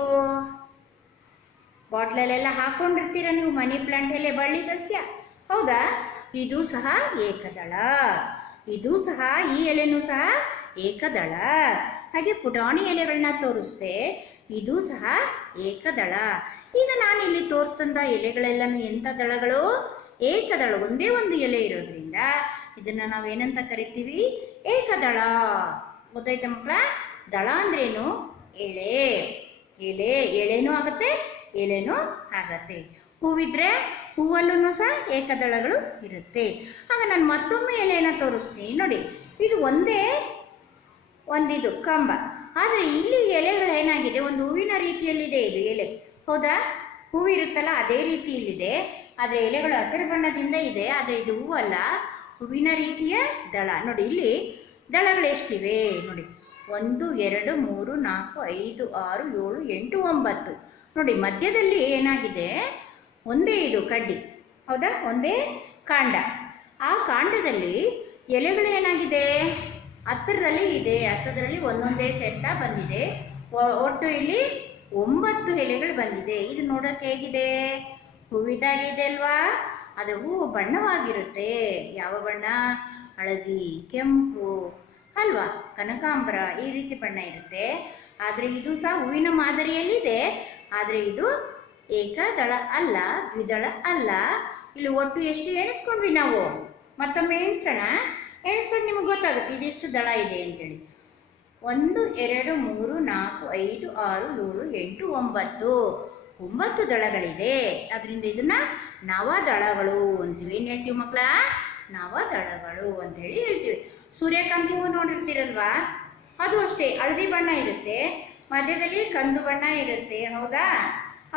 ಬಾಟ್ಲಲ್ಲೆಲ್ಲ ಹಾಕೊಂಡಿರ್ತೀರ ನೀವು ಮನಿ ಪ್ಲಾಂಟ್ ಎಲೆ ಬಳ್ಳಿ ಸಸ್ಯ ಹೌದಾ ಇದು ಸಹ ಏಕದಳ ಇದು ಸಹ ಈ ಎಲೆನೂ ಸಹ ಏಕದಳ ಹಾಗೆ ಪುಟಾಣಿ ಎಲೆಗಳನ್ನ ತೋರಿಸ್ದೆ ಇದು ಸಹ ಏಕದಳ ಈಗ ನಾನು ಇಲ್ಲಿ ತೋರಿಸ್ತಂತ ಎಲೆಗಳೆಲ್ಲನೂ ಎಂಥ ದಳಗಳು ಏಕದಳ ಒಂದೇ ಒಂದು ಎಲೆ ಇರೋದ್ರಿಂದ ಇದನ್ನ ನಾವೇನಂತ ಕರಿತೀವಿ ಏಕದಳ ಗೊತ್ತಾಯ್ತಾ ಮಕ್ಕಳ ದಳ ಅಂದ್ರೇನು ಎಳೆ ಎಲೆ ಎಳೆನೂ ಆಗುತ್ತೆ ಎಲೆನೂ ಆಗತ್ತೆ. ಹೂವಿದ್ರೆ ಹೂವಲ್ಲೂ ಸಹ ಏಕದಳಗಳು ಇರುತ್ತೆ. ಆಗ ನಾನು ಮತ್ತೊಮ್ಮೆ ಎಲೆಯನ್ನು ತೋರಿಸ್ತೀನಿ ನೋಡಿ. ಇದು ಒಂದಿದು ಕಂಬ, ಆದರೆ ಇಲ್ಲಿ ಎಲೆಗಳೇನಾಗಿದೆ ಒಂದು ಹೂವಿನ ರೀತಿಯಲ್ಲಿದೆ. ಇದು ಎಲೆ ಹೌದಾ, ಹೂವಿರುತ್ತಲ್ಲ ಅದೇ ರೀತಿ ಇಲ್ಲಿದೆ, ಆದರೆ ಎಲೆಗಳು ಹಸಿರು ಬಣ್ಣದಿಂದ ಇದೆ. ಆದರೆ ಇದು ಹೂವಲ್ಲ, ಹೂವಿನ ರೀತಿಯ ದಳ. ನೋಡಿ ಇಲ್ಲಿ ದಳಗಳು ಎಷ್ಟಿವೆ ನೋಡಿ, 1 2 3 4 5 6 7 8 9. ನೋಡಿ ಮಧ್ಯದಲ್ಲಿ ಏನಾಗಿದೆ, ಒಂದೇ ಇದು ಕಡ್ಡಿ ಹೌದಾ, ಒಂದೇ ಕಾಂಡ. ಆ ಕಾಂಡದಲ್ಲಿ ಎಲೆಗಳು ಏನಾಗಿದೆ ಹತ್ತಿರದಲ್ಲಿ ಇದೆ, ಹತ್ತಿರದಲ್ಲಿ ಒಂದೊಂದೇ ಸೆಟ್ಟ ಬಂದಿದೆ. ಒಟ್ಟು ಇಲ್ಲಿ 9 ಎಲೆಗಳು ಬಂದಿದೆ. ಇದು ನೋಡೋಕೆ ಹೇಗಿದೆ, ಹೂವಿದಾಗಿದೆ ಅಲ್ವಾ. ಅದು ಹೂವು ಬಣ್ಣವಾಗಿರುತ್ತೆ. ಯಾವ ಬಣ್ಣ, ಹಳದಿ, ಕೆಂಪು ಅಲ್ವಾ, ಕನಕಾಂಬರ ಈ ರೀತಿ ಬಣ್ಣ ಇರುತ್ತೆ. ಆದರೆ ಇದು ಸಹ ಹೂವಿನ ಮಾದರಿಯಲ್ಲಿದೆ, ಆದರೆ ಇದು ಏಕದಳ ಅಲ್ಲ, ದ್ವಿದಳ ಅಲ್ಲ. ಇಲ್ಲಿ ಒಟ್ಟು ಎಷ್ಟು ಎಣಿಸ್ಕೊಂಡ್ವಿ ನಾವು, ಮತ್ತೊಮ್ಮೆ ಎಣಿಸೋಣ. ಎಣಿಸಿದ್ರೆ ನಿಮಗೆ ಗೊತ್ತಾಗುತ್ತೆ ಇದೆಷ್ಟು ದಳ ಇದೆ ಅಂತೇಳಿ. 1 2 3 4 5 6 7 8 9 ದಳಗಳಿದೆ. ಅದರಿಂದ ಇದನ್ನ ನವದಳಗಳು ಅಂತೀವಿ. ಏನು ಹೇಳ್ತೀವಿ ಮಕ್ಕಳ, ನವದಳಗಳು ಅಂತೇಳಿ ಹೇಳ್ತೀವಿ. ಸೂರ್ಯಕಾಂತಿ ಹೂವು ನೋಡಿರ್ತೀರಲ್ವಾ, ಅದು ಅಷ್ಟೇ ಹಳದಿ ಬಣ್ಣ ಇರುತ್ತೆ, ಮಧ್ಯದಲ್ಲಿ ಕಂದು ಬಣ್ಣ ಇರುತ್ತೆ ಹೌದಾ.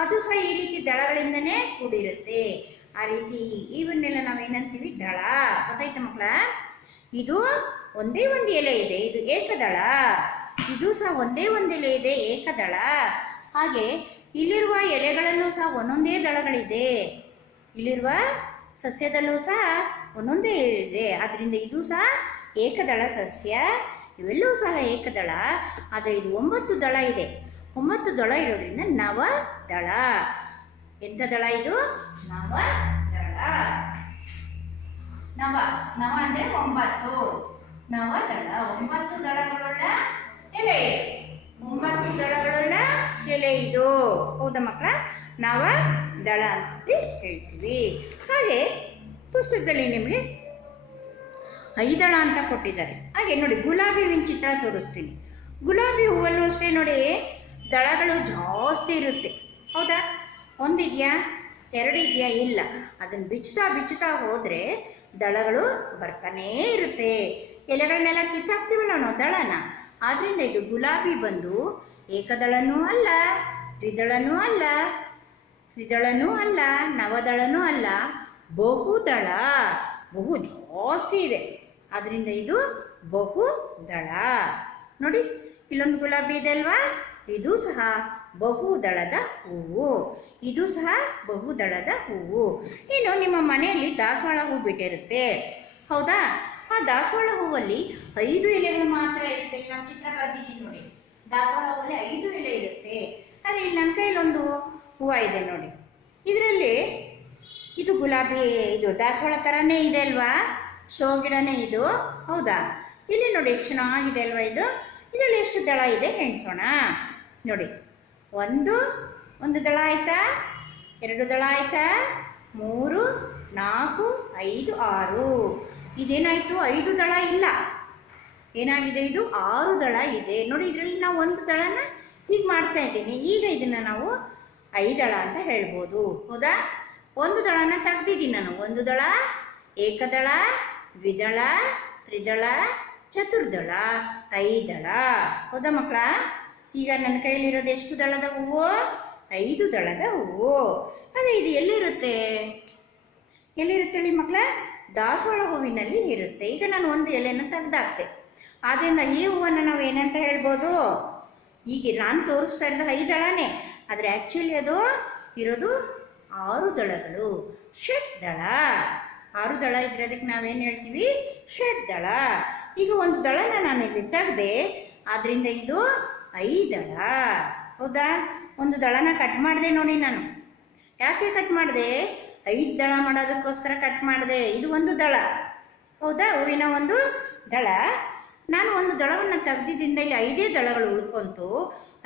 ಅದು ಸಹ ಈ ರೀತಿ ದಳಗಳಿಂದನೇ ಕೂಡಿರುತ್ತೆ. ಆ ರೀತಿ ಇವನ್ನೆಲ್ಲ ನಾವೇನಂತೀವಿ, ದಳ. ಗೊತ್ತಾಯ್ತಾ ಮಕ್ಕಳ. ಇದು ಒಂದೇ ಒಂದು ಎಲೆ ಇದೆ, ಇದು ಏಕದಳ. ಇದು ಸಹ ಒಂದೇ ಒಂದು ಎಲೆ ಇದೆ, ಏಕದಳ. ಹಾಗೆ ಇಲ್ಲಿರುವ ಎಲೆಗಳಲ್ಲೂ ಸಹ ಒಂದೊಂದೇ ದಳಗಳಿದೆ. ಇಲ್ಲಿರುವ ಸಸ್ಯದಲ್ಲೂ ಸಹ ಒಂದೊಂದೇ ಇದೆ. ಆದ್ದರಿಂದ ಇದು ಸಹ ಏಕದಳ ಸಸ್ಯ. ಇವೆಲ್ಲವೂ ಸಹ ಏಕದಳ. ಆದರೆ ಇದು 9 ದಳ ಇದೆ. 9 ದಳ ಇರೋದ್ರಿಂದ ನವದಳ. ಎಂಥ ದಳ ಇದು, ನವದಳ. ನವ ಅಂದರೆ 9, ನವದಳ. 9 ದಳಗಳುಳ್ಳ ಎಲೆ, 9 ದಳಗಳುಳ್ಳ ಎಲೆ ಇದು ಹೌದಾ ಮಕ್ಕಳ. ನವದಳ ಅಂತ ಹೇಳ್ತೀವಿ. ಹಾಗೆ ಪುಸ್ತಕದಲ್ಲಿ ನಿಮಗೆ 5 ದಳ ಅಂತ ಕೊಟ್ಟಿದ್ದಾರೆ. ಹಾಗೆ ನೋಡಿ ಗುಲಾಬಿ ಹೂವಿನ ಚಿತ್ರ ತೋರಿಸ್ತೀನಿ. ಗುಲಾಬಿ ಹೂವಲ್ಲೂ ಅಷ್ಟೇ ನೋಡಿ, ದಳಗಳು ಜಾಸ್ತಿ ಇರುತ್ತೆ ಹೌದಾ. ಒಂದಿದೆಯಾ, 2 ಇದೆಯಾ, ಇಲ್ಲ. ಅದನ್ನು ಬಿಚ್ಚುತ್ತಾ ಹೋದರೆ ದಳಗಳು ಬರ್ತಾನೇ ಇರುತ್ತೆ. ಎಲೆಗಳನ್ನೆಲ್ಲ ಕಿತ್ತಾಕ್ತೀವಲ್ಲ ನಾವು ದಳನ. ಆದ್ದರಿಂದ ಇದು ಗುಲಾಬಿ ಬಂದು ಏಕದಳನೂ ಅಲ್ಲ, ದ್ವಿದಳನೂ ಅಲ್ಲ, ತ್ರಿದಳನೂ ಅಲ್ಲ, ನವದಳನೂ ಅಲ್ಲ, ಬಹುದಳ. ಬಹು ಜಾಸ್ತಿ ಇದೆ, ಆದ್ದರಿಂದ ಇದು ಬಹುದಳ. ನೋಡಿ ಇಲ್ಲೊಂದು ಗುಲಾಬಿ ಇದೆ ಅಲ್ವಾ, ಇದು ಸಹ ಬಹುದಳದ ಹೂವು. ಇದು ಸಹ ಬಹುದಳದ ಹೂವು. ಇನ್ನು ನಿಮ್ಮ ಮನೆಯಲ್ಲಿ ದಾಸವಾಳ ಹೂವು ಬಿಟ್ಟಿರುತ್ತೆ ಹೌದಾ. ಆ ದಾಸವಾಳ ಹೂವಲ್ಲಿ 5 ಎಲೆಗಳು ಮಾತ್ರ ಇರುತ್ತೆ. ನಾನು ಚಿತ್ರ ಬರೆದಿದ್ದೀನಿ ನೋಡಿ, ದಾಸವಾಳ ಹೂವಲ್ಲಿ 5 ಎಲೆ ಇರುತ್ತೆ. ಆದರೆ ಇಲ್ಲಿ ನನ್ನ ಕೈಲೊಂದು ಹೂವು ಇದೆ ನೋಡಿ. ಇದರಲ್ಲಿ ಇದು ಗುಲಾಬಿ, ಇದು ದಾಸವಾಳ ಥರನೇ ಇದೆ ಅಲ್ವಾ, ಶೋ ಗಿಡನೇ ಇದು ಹೌದಾ. ಇಲ್ಲಿ ನೋಡಿ ಎಷ್ಟು ಚೆನ್ನಾಗಿದೆ ಅಲ್ವಾ ಇದು. ಇದರಲ್ಲಿ ಎಷ್ಟು ದಳ ಇದೆ ಎಣಿಸೋಣ ನೋಡಿ. ಒಂದು ದಳ ಆಯಿತಾ, 2 ದಳ ಆಯಿತಾ, 3 4 5 6. ಇದೇನಾಯಿತು, 5 ದಳ ಇಲ್ಲ, ಏನಾಗಿದೆ ಇದು 6 ದಳ ಇದೆ ನೋಡಿ. ಇದರಲ್ಲಿ ನಾವು ಒಂದು ದಳನ ಹೀಗೆ ಮಾಡ್ತಾ ಇದ್ದೀನಿ. ಈಗ ಇದನ್ನು ನಾವು 5 ದಳ ಅಂತ ಹೇಳ್ಬೋದು ಹೌದಾ. ಒಂದು ದಳನ ತೆಗ್ದಿದ್ದೀನಿ ನಾನು. ಒಂದು ದಳ, ಏಕದಳ, ದ್ವಿದಳ, ತ್ರಿದಳ, ಚತುರ್ದಳ, 5 ದಳ ಹೌದಾ ಮಕ್ಕಳ. ಈಗ ನನ್ನ ಕೈಯಲ್ಲಿರೋದು ಎಷ್ಟು ದಳದ ಹೂವು, 5 ದಳದ ಹೂವು. ಅದೇ ಇದು ಎಲ್ಲಿರುತ್ತೆ ಹೇಳಿ ಮಕ್ಕಳ, ದಾಸವಾಳ ಹೂವಿನಲ್ಲಿ ಇರುತ್ತೆ. ಈಗ ನಾನು ಒಂದು ಎಲೆಯನ್ನು ತೆಗೆದಾಕ್ತೆ, ಆದ್ದರಿಂದ ಈ ಹೂವನ್ನು ನಾವು ಏನಂತ ಹೇಳ್ಬೋದು, ಈಗ ನಾನು ತೋರಿಸ್ತಾ ಇರೋದು 5 ದಳನೇ, ಆದರೆ ಆ್ಯಕ್ಚುಲಿ ಅದು ಇರೋದು 6 ದಳಗಳು, ಷಡ್ದಳ. 6 ದಳ ಇದ್ರೆ ಅದಕ್ಕೆ ನಾವೇನು ಹೇಳ್ತೀವಿ, ಷಡ್ದಳ. ಈಗ ಒಂದು ದಳನ ನಾನು ಇಲ್ಲಿ ತೆಗೆದೆ, ಆದ್ದರಿಂದ ಇದು 5 ದಳ ಹೌದಾ. ಒಂದು ದಳನ ಕಟ್ ಮಾಡಿದೆ ನೋಡಿ ನಾನು. ಯಾಕೆ ಕಟ್ ಮಾಡಿದೆ, 5 ದಳ ಮಾಡೋದಕ್ಕೋಸ್ಕರ ಕಟ್ ಮಾಡಿದೆ. ಇದು ಒಂದು ದಳ ಹೌದಾ, ಹೂವಿನ ಒಂದು ದಳ. ನಾನು ಒಂದು ದಳವನ್ನು ತೆಗೆದಿದ್ದರಿಂದ ಇಲ್ಲಿ 5 ದಳಗಳು ಉಳ್ಕೊಂತು.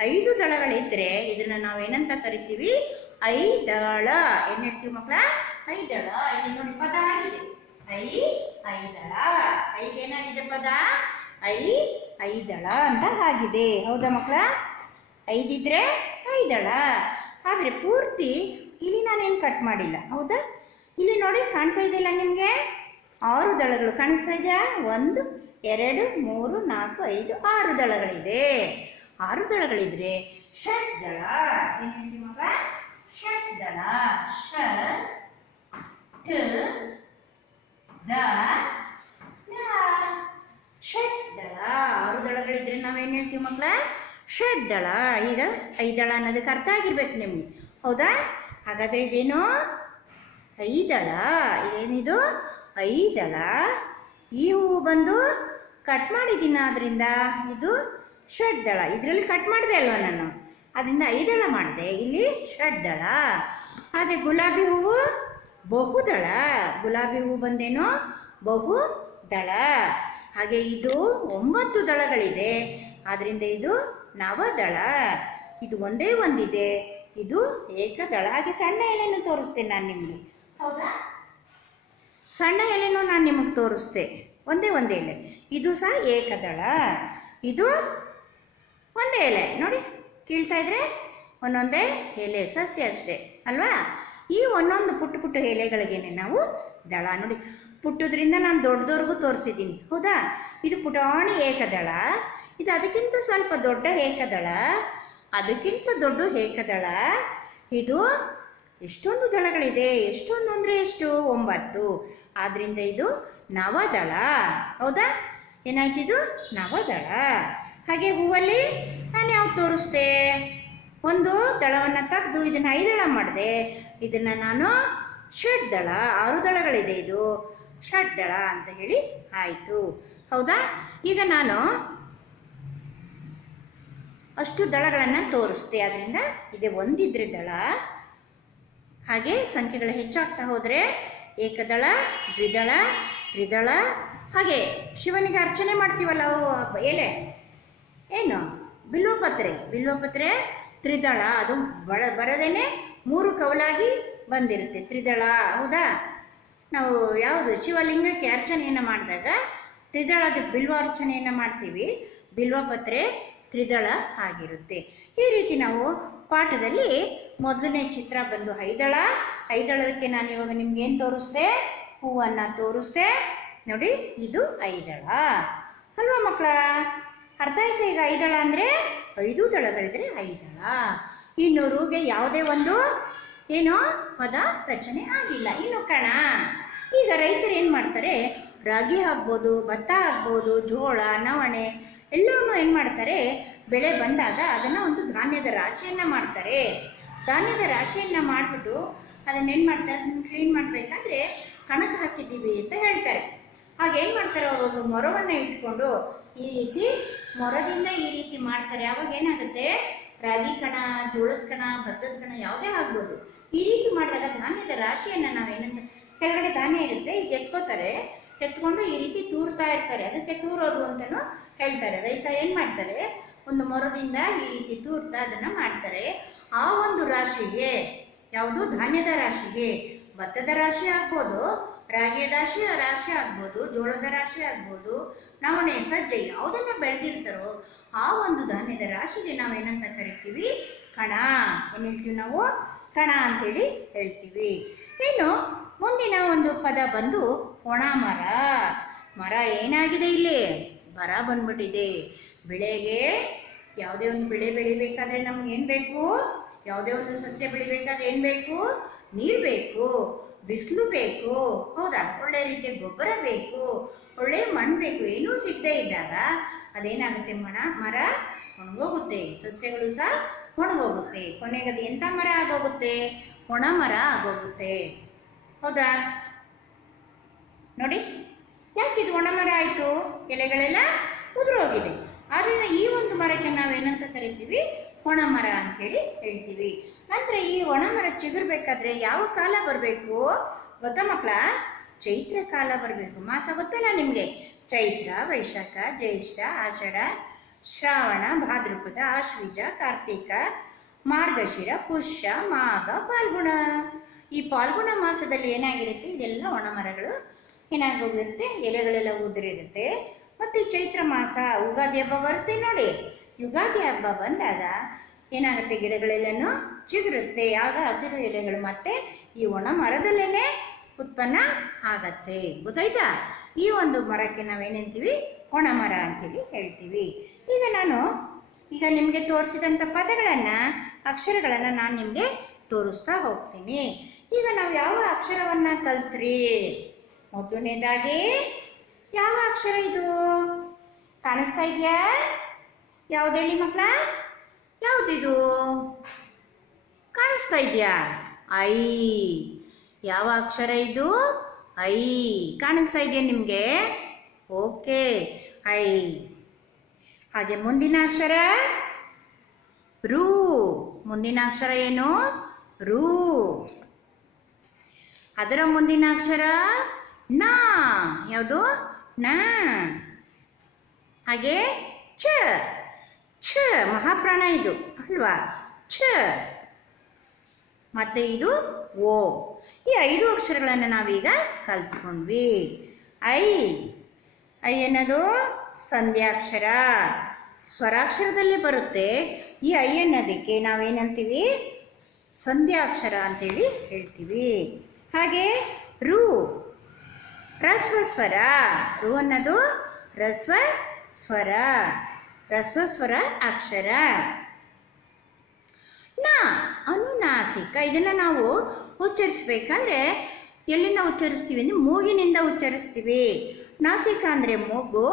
5 ದಳಗಳಿದ್ದರೆ ಇದನ್ನು ನಾವೇನಂತ ಕರಿತೀವಿ, 5 ದಳ. ಏನು ಹೇಳ್ತೀವಿ ಮಕ್ಕಳ, 5 ದಳ. ಇಲ್ಲಿ ನೋಡಿ ಪದ ಆಗಿದೆ, 5 ದಳ. 5 ಏನಾಗಿದೆ ಪದ, 5 ದಳ ಅಂತ ಆಗಿದೆ ಹೌದಾ ಮಕ್ಕಳ. 5 ಇದ್ರೆ 5 ದಳ. ಆದರೆ ಪೂರ್ತಿ ಇಲ್ಲಿ ನಾನೇನು ಕಟ್ ಮಾಡಿಲ್ಲ, ಹೌದಾ? ಇಲ್ಲಿ ನೋಡಿ, ಕಾಣ್ತಾ ಇದೆಯಲ್ಲ ನಿಮಗೆ? 6 ದಳಗಳು ಕಾಣಿಸ್ತಾ ಇದೆಯಾ? 1 2 3 4 5 6 ದಳಗಳಿದೆ. 6 ದಳಗಳಿದ್ರೆ ಷಡ್ದಳ. ಏನು ಹೇಳ್ತೀವಿ ಮಗ? ಷಡ್ದಳ. ಷ ಟ ದ ಳ. ಷಡ್ದಳ. 6 ದಳಗಳಿದ್ರೆ ನಾವೇನು ಹೇಳ್ತೀವಿ ಮಕ್ಕಳ? ಷಡ್ದಳ. ಈಗ 5 ದಳ ಅನ್ನೋದಕ್ಕೆ ಅರ್ಥ ಆಗಿರ್ಬೇಕು ನಿಮಗೆ, ಹೌದಾ? ಹಾಗಾದರೆ ಇದೇನು? 5 ದಳ. ಇದೇನಿದು? 5 ದಳ. ಈ ಹೂವು ಬಂದು ಕಟ್ ಮಾಡಿದ್ದೀನಿ, ಆದ್ದರಿಂದ ಇದು ಷಡ್ದಳ. ಇದರಲ್ಲಿ ಕಟ್ ಮಾಡಿದೆ ಅಲ್ವ ನಾನು, ಅದರಿಂದ 5 ದಳ ಮಾಡಿದೆ. ಇಲ್ಲಿ ಷಡ್ದಳ. ಅದೇ ಗುಲಾಬಿ ಹೂವು ಬಹುದಳ. ಗುಲಾಬಿ ಹೂವು ಬಂದೇನು? ಬಹುದಳ. ಹಾಗೆ ಇದು 9 ದಳಗಳಿದೆ, ಆದ್ದರಿಂದ ಇದು ನವದಳ. ಇದು ಒಂದೇ ಒಂದಿದೆ, ಇದು ಏಕದಳ. ಹಾಗೆ ಸಣ್ಣ ಎಲೆಯನ್ನು ತೋರಿಸ್ತೇನೆ ನಾನು ನಿಮಗೆ, ಹೌದಾ? ಸಣ್ಣ ಎಲೆನೂ ನಾನು ನಿಮಗೆ ತೋರಿಸ್ತೆ. ಒಂದೇ ಎಲೆ. ಇದು ಸಹ ಏಕದಳ. ಇದು ಒಂದೇ ಎಲೆ ನೋಡಿ, ಕೀಳ್ತಾ ಇದ್ರೆ ಒಂದೊಂದೇ ಎಲೆ, ಸಸ್ಯ ಅಷ್ಟೇ ಅಲ್ವಾ? ಈ ಒಂದೊಂದು ಪುಟ್ಟ ಪುಟ್ಟ ಎಲೆಗಳಿಗೇನೆ ನಾವು ದಳ. ನೋಡಿ, ಪುಟ್ಟದ್ರಿಂದ ನಾನು ದೊಡ್ಡದವ್ರಿಗೂ ತೋರಿಸಿದ್ದೀನಿ, ಹೌದಾ? ಇದು ಪುಟಾಣಿ ಏಕದಳ. ಇದು ಅದಕ್ಕಿಂತ ಸ್ವಲ್ಪ ದೊಡ್ಡ ಏಕದಳ, ಅದಕ್ಕಿಂತ ದೊಡ್ಡ ಏಕದಳ. ಇದು ಎಷ್ಟೊಂದು ದಳಗಳಿದೆ. ಎಷ್ಟೊಂದು ಅಂದರೆ ಎಷ್ಟು? 9. ಆದ್ದರಿಂದ ಇದು ನವದಳ, ಹೌದಾ? ಏನಾಯ್ತು? ಇದು ನವದಳ. ಹಾಗೆ ಹೂವಲ್ಲಿ ನಾನು ಯಾವ್ದು ತೋರಿಸ್ದೆ? ಒಂದು ದಳವನ್ನು ತೆಗೆದು ಇದನ್ನು 5 ದಳ ಮಾಡಿದೆ. ಇದನ್ನು ನಾನು ಷಡ್ದಳ. 6 ದಳಗಳಿದೆ, ಇದು ಷಡ್ದಳ ಅಂತ ಹೇಳಿ ಆಯಿತು, ಹೌದಾ? ಈಗ ನಾನು ಅಷ್ಟು ದಳಗಳನ್ನು ತೋರಿಸ್ದೆ, ಅದರಿಂದ ಇದೆ ಒಂದಿದ್ರೆ ದಳ. ಹಾಗೆ ಸಂಖ್ಯೆಗಳು ಹೆಚ್ಚಾಗ್ತಾ ಹೋದರೆ ಏಕದಳ, ದ್ವಿದಳ, ತ್ರಿದಳ. ಹಾಗೆ ಶಿವನಿಗೆ ಅರ್ಚನೆ ಮಾಡ್ತೀವಲ್ಲ ಎಲೆ, ಏನು? ಬಿಲ್ವಪತ್ರೆ ತ್ರಿದಳ. ಅದು ಬರದೇನೆ 3 ಕವಲಾಗಿ ಬಂದಿರುತ್ತೆ, ತ್ರಿದಳ, ಹೌದಾ? ನಾವು ಯಾವುದು ಶಿವಲಿಂಗಕ್ಕೆ ಅರ್ಚನೆಯನ್ನು ಮಾಡಿದಾಗ ತ್ರಿದಳದ ಬಿಲ್ವಾರ್ಚನೆಯನ್ನು ಮಾಡ್ತೀವಿ. ಬಿಲ್ವಪತ್ರೆ ತ್ರಿದಳ ಆಗಿರುತ್ತೆ. ಈ ರೀತಿ ನಾವು ಪಾಠದಲ್ಲಿ ಮೊದಲನೇ ಚಿತ್ರ ಬಂದು 5 ದಳ. 5 ದಳಕ್ಕೆ ನಾನು ಇವಾಗ ನಿಮ್ಗೆ ಏನು ತೋರಿಸ್ದೆ? ಹೂವನ್ನು ತೋರಿಸ್ದೆ ನೋಡಿ. ಇದು 5 ದಳ ಅಲ್ವಾ ಮಕ್ಕಳ? ಅರ್ಥ ಆಯ್ತು ಈಗ? 5 ದಳ ಅಂದರೆ 5 ದಳಗಳಿದ್ರೆ 5 ದಳ. ಇನ್ನು ರುಗೆ ಯಾವುದೇ ಒಂದು ಏನೋ ಪದ ರಚನೆ ಆಗಿಲ್ಲ, ಇನ್ನು ಕಣ. ಈಗ ರೈತರು ಏನು ಮಾಡ್ತಾರೆ? ರಾಗಿ ಆಗ್ಬೋದು, ಭತ್ತ ಆಗ್ಬೋದು, ಜೋಳ, ನವಣೆ ಎಲ್ಲವನ್ನೂ ಏನು ಮಾಡ್ತಾರೆ? ಬೆಳೆ ಬಂದಾಗ ಅದನ್ನು ಒಂದು ಧಾನ್ಯದ ರಾಶಿಯನ್ನು ಮಾಡ್ತಾರೆ. ಧಾನ್ಯದ ರಾಶಿಯನ್ನು ಮಾಡಿಬಿಟ್ಟು ಅದನ್ನೇನು ಮಾಡ್ತಾರೆ? ಕ್ಲೀನ್ ಮಾಡಬೇಕಾದ್ರೆ ಕಣಕ್ಕೆ ಹಾಕಿದ್ದೀವಿ ಅಂತ ಹೇಳ್ತಾರೆ. ಹಾಗೇನು ಮಾಡ್ತಾರೆ? ಅವರು ಮೊರವನ್ನು ಇಟ್ಕೊಂಡು ಈ ರೀತಿ ಮೊರದಿಂದ ಈ ರೀತಿ ಮಾಡ್ತಾರೆ. ಆವಾಗ ಏನಾಗುತ್ತೆ? ರಾಗಿ ಕಣ, ಜೋಳದ ಕಣ, ಭತ್ತದ ಕಣ ಯಾವುದೇ ಆಗ್ಬೋದು. ಈ ರೀತಿ ಮಾಡಿದಾಗ ಧಾನ್ಯದ ರಾಶಿಯನ್ನು ನಾವೇನಂತ, ಕೆಳಗಡೆ ಧಾನ್ಯ ಇರುತ್ತೆ, ಈಗ ಎತ್ಕೊಂಡು ಈ ರೀತಿ ತೂರ್ತಾ ಇರ್ತಾರೆ. ಅದಕ್ಕೆ ತೂರೋದು ಅಂತಲೂ ಹೇಳ್ತಾರೆ. ರೈತ ಏನು ಮಾಡ್ತಾರೆ? ಒಂದು ಮೊರದಿಂದ ಈ ರೀತಿ ತೂರ್ತಾ ಅದನ್ನು ಮಾಡ್ತಾರೆ. ಆ ಒಂದು ರಾಶಿಗೆ, ಯಾವುದು? ಧಾನ್ಯದ ರಾಶಿಗೆ, ಭತ್ತದ ರಾಶಿ ಆಗ್ಬೋದು, ರಾಗಿಯ ರಾಶಿ ಆಗ್ಬೋದು, ಜೋಳದ ರಾಶಿ ಆಗ್ಬೋದು, ನವಣೆ, ಸಜ್ಜೆ ಯಾವುದನ್ನು ಬೆಳೆದಿರ್ತಾರೋ ಆ ಒಂದು ಧಾನ್ಯದ ರಾಶಿಗೆ ನಾವೇನಂತ ಕರಿತೀವಿ? ಕಣ. ಏನು ಹೇಳ್ತೀವಿ ನಾವು? ಕಣ ಅಂತೇಳಿ ಹೇಳ್ತೀವಿ. ಇನ್ನು ಮುಂದಿನ ಒಂದು ಪದ ಬಂದು ಒಣ ಮರ. ಮರ ಏನಾಗಿದೆ? ಇಲ್ಲಿ ಬರ ಬಂದ್ಬಿಟ್ಟಿದೆ. ಬೆಳೆಗೆ ಯಾವುದೇ ಒಂದು ಬೆಳೆ ಬೆಳಿಬೇಕಾದ್ರೆ ನಮ್ಗೆ ಏನು ಬೇಕು? ಯಾವುದೇ ಒಂದು ಸಸ್ಯ ಬೆಳಿಬೇಕಾದ್ರೆ ಏನು ಬೇಕು? ನೀರು ಬೇಕು, ಬಿಸಿಲು ಬೇಕು, ಹೌದಾ? ಒಳ್ಳೆ ರೀತಿಯ ಗೊಬ್ಬರ ಬೇಕು, ಒಳ್ಳೆ ಮಣ್ಣು ಬೇಕು. ಏನೂ ಸಿಗದೆ ಇದ್ದಾಗ ಅದೇನಾಗುತ್ತೆ? ಮರ ಒಣಗೋಗುತ್ತೆ, ಸಸ್ಯಗಳು ಸಹ ಒಣಗೋಗುತ್ತೆ. ಕೊನೆಗೆ ಅದು ಎಂಥ ಮರ ಆಗೋಗುತ್ತೆ? ಒಣ ಮರ ಆಗೋಗುತ್ತೆ, ಹೌದಾ? ನೋಡಿ, ಯಾಕಿದು ಒಣ ಮರ ಆಯಿತು? ಎಲೆಗಳೆಲ್ಲ ಉದುರೋಗಿದೆ. ಆದ್ದರಿಂದ ಈ ಒಂದು ಮರಕ್ಕೆ ನಾವೇನಂತ ಕರಿತೀವಿ? ಒಣ ಮರ ಅಂಥೇಳಿ ಹೇಳ್ತೀವಿ. ನಂತರ ಈ ಒಣ ಮರ ಚಿಗುರ್ಬೇಕಾದ್ರೆ ಯಾವ ಕಾಲ ಬರಬೇಕು ಗೊತ್ತಾ ಮಕ್ಕಳ? ಚೈತ್ರ ಕಾಲ ಬರಬೇಕು. ಮಾಸ ಗೊತ್ತಲ್ಲ ನಿಮಗೆ? ಚೈತ್ರ, ವೈಶಾಖ, ಜ್ಯೇಷ್ಠ, ಆಷಾಢ, ಶ್ರಾವಣ, ಭಾದ್ರಪದ, ಆಶ್ವೀಜ, ಕಾರ್ತಿಕ, ಮಾರ್ಗಶಿರ, ಪುಷ್ಯ, ಮಾಘ, ಫಾಲ್ಗುಣ. ಈ ಫಾಲ್ಗುಣ ಮಾಸದಲ್ಲಿ ಏನಾಗಿರುತ್ತೆ? ಇದೆಲ್ಲ ಒಣ ಮರಗಳು ಏನಾಗೋಗಿರುತ್ತೆ? ಎಲೆಗಳೆಲ್ಲ ಉದುರಿರುತ್ತೆ. ಮತ್ತು ಚೈತ್ರ ಮಾಸ, ಯುಗಾದಿ ಹಬ್ಬ ಬರುತ್ತೆ ನೋಡಿ. ಯುಗಾದಿ ಹಬ್ಬ ಬಂದಾಗ ಏನಾಗುತ್ತೆ, ಗಿಡಗಳೆಲ್ಲನೂ ಚಿಗುರುತ್ತೆ. ಆಗ ಹಸಿರು ಎಲೆಗಳು ಮತ್ತೆ ಈ ಒಣ ಮರದಲ್ಲೇ ಉತ್ಪನ್ನ ಆಗತ್ತೆ. ಗೊತ್ತಾಯ್ತಾ? ಈ ಒಂದು ಮರಕ್ಕೆ ನಾವೇನಂತೀವಿ, ಒಣ ಮರ ಅಂತೇಳಿ ಹೇಳ್ತೀವಿ. ಈಗ ನಿಮಗೆ ತೋರಿಸಿದಂಥ ಪದಗಳನ್ನು, ಅಕ್ಷರಗಳನ್ನು ನಾನು ನಿಮಗೆ ತೋರಿಸ್ತಾ ಹೋಗ್ತೀನಿ. ಈಗ ನಾವು ಯಾವ ಅಕ್ಷರವನ್ನು ಕಲ್ತ್ರಿ? ಮೊದಲನೇದಾಗಿ ಯಾವ ಅಕ್ಷರ ಇದು? ಕಾಣಿಸ್ತಾ ಇದೆಯಾ? ಯಾವ್ದು ಹೇಳಿ ಮಕ್ಕಳ? ಯಾವುದಿದು? ಕಾಣಿಸ್ತಾ ಇದೆಯಾ? ಐ. ಯಾವ ಅಕ್ಷರ ಇದು? ಐ. ಕಾಣಿಸ್ತಾ ಇದೆಯಾ ನಿಮಗೆ? Okay, I. ಹಾಗೆ ಮುಂದಿನ ಅಕ್ಷರ ರೂ. ಮುಂದಿನ ಅಕ್ಷರ ಏನು? ರೂ. ಅದರ ಮುಂದಿನ ಅಕ್ಷರ ನಾ. ಯಾವುದು? ನ. ಹಾಗೆ ಚ. ಛ. ಮಹಾಪ್ರಾಣ ಇದು ಅಲ್ವಾ? ಛ. ಮತ್ತೆ ಇದು ಓ. ಈ 5 ಅಕ್ಷರಗಳನ್ನು ನಾವೀಗ ಕಲ್ತ್ಕೊಂಡ್ವಿ. ಐ. ಐ ಅನ್ನೋದು ಸಂಧ್ಯಾಕ್ಷರ, ಸ್ವರಾಕ್ಷರದಲ್ಲೇ ಬರುತ್ತೆ. ಈ ಐ ಅನ್ನೋದಕ್ಕೆ ನಾವೇನಂತೀವಿ? ಸಂಧ್ಯಾಕ್ಷರ ಅಂತೇಳಿ ಹೇಳ್ತೀವಿ. ಹಾಗೆ ರು. ರಸ್ವ ಸ್ವರ. ರು ಅನ್ನೋದು ರಸ್ವ ಸ್ವರ, ರಸ್ವ ಸ್ವರ ಅಕ್ಷರ. ನ. ಅನುನಾಸಿಕ. ಇದನ್ನು ನಾವು ಉಚ್ಚರಿಸ್ಬೇಕಂದ್ರೆ ಎಲ್ಲಿಂದ ಉಚ್ಚರಿಸ್ತೀವಿ ಅಂದರೆ ಮೂಗಿನಿಂದ ಉಚ್ಚರಿಸ್ತೀವಿ. ನಾಸಿಕ ಅಂದರೆ ಮೂಗು,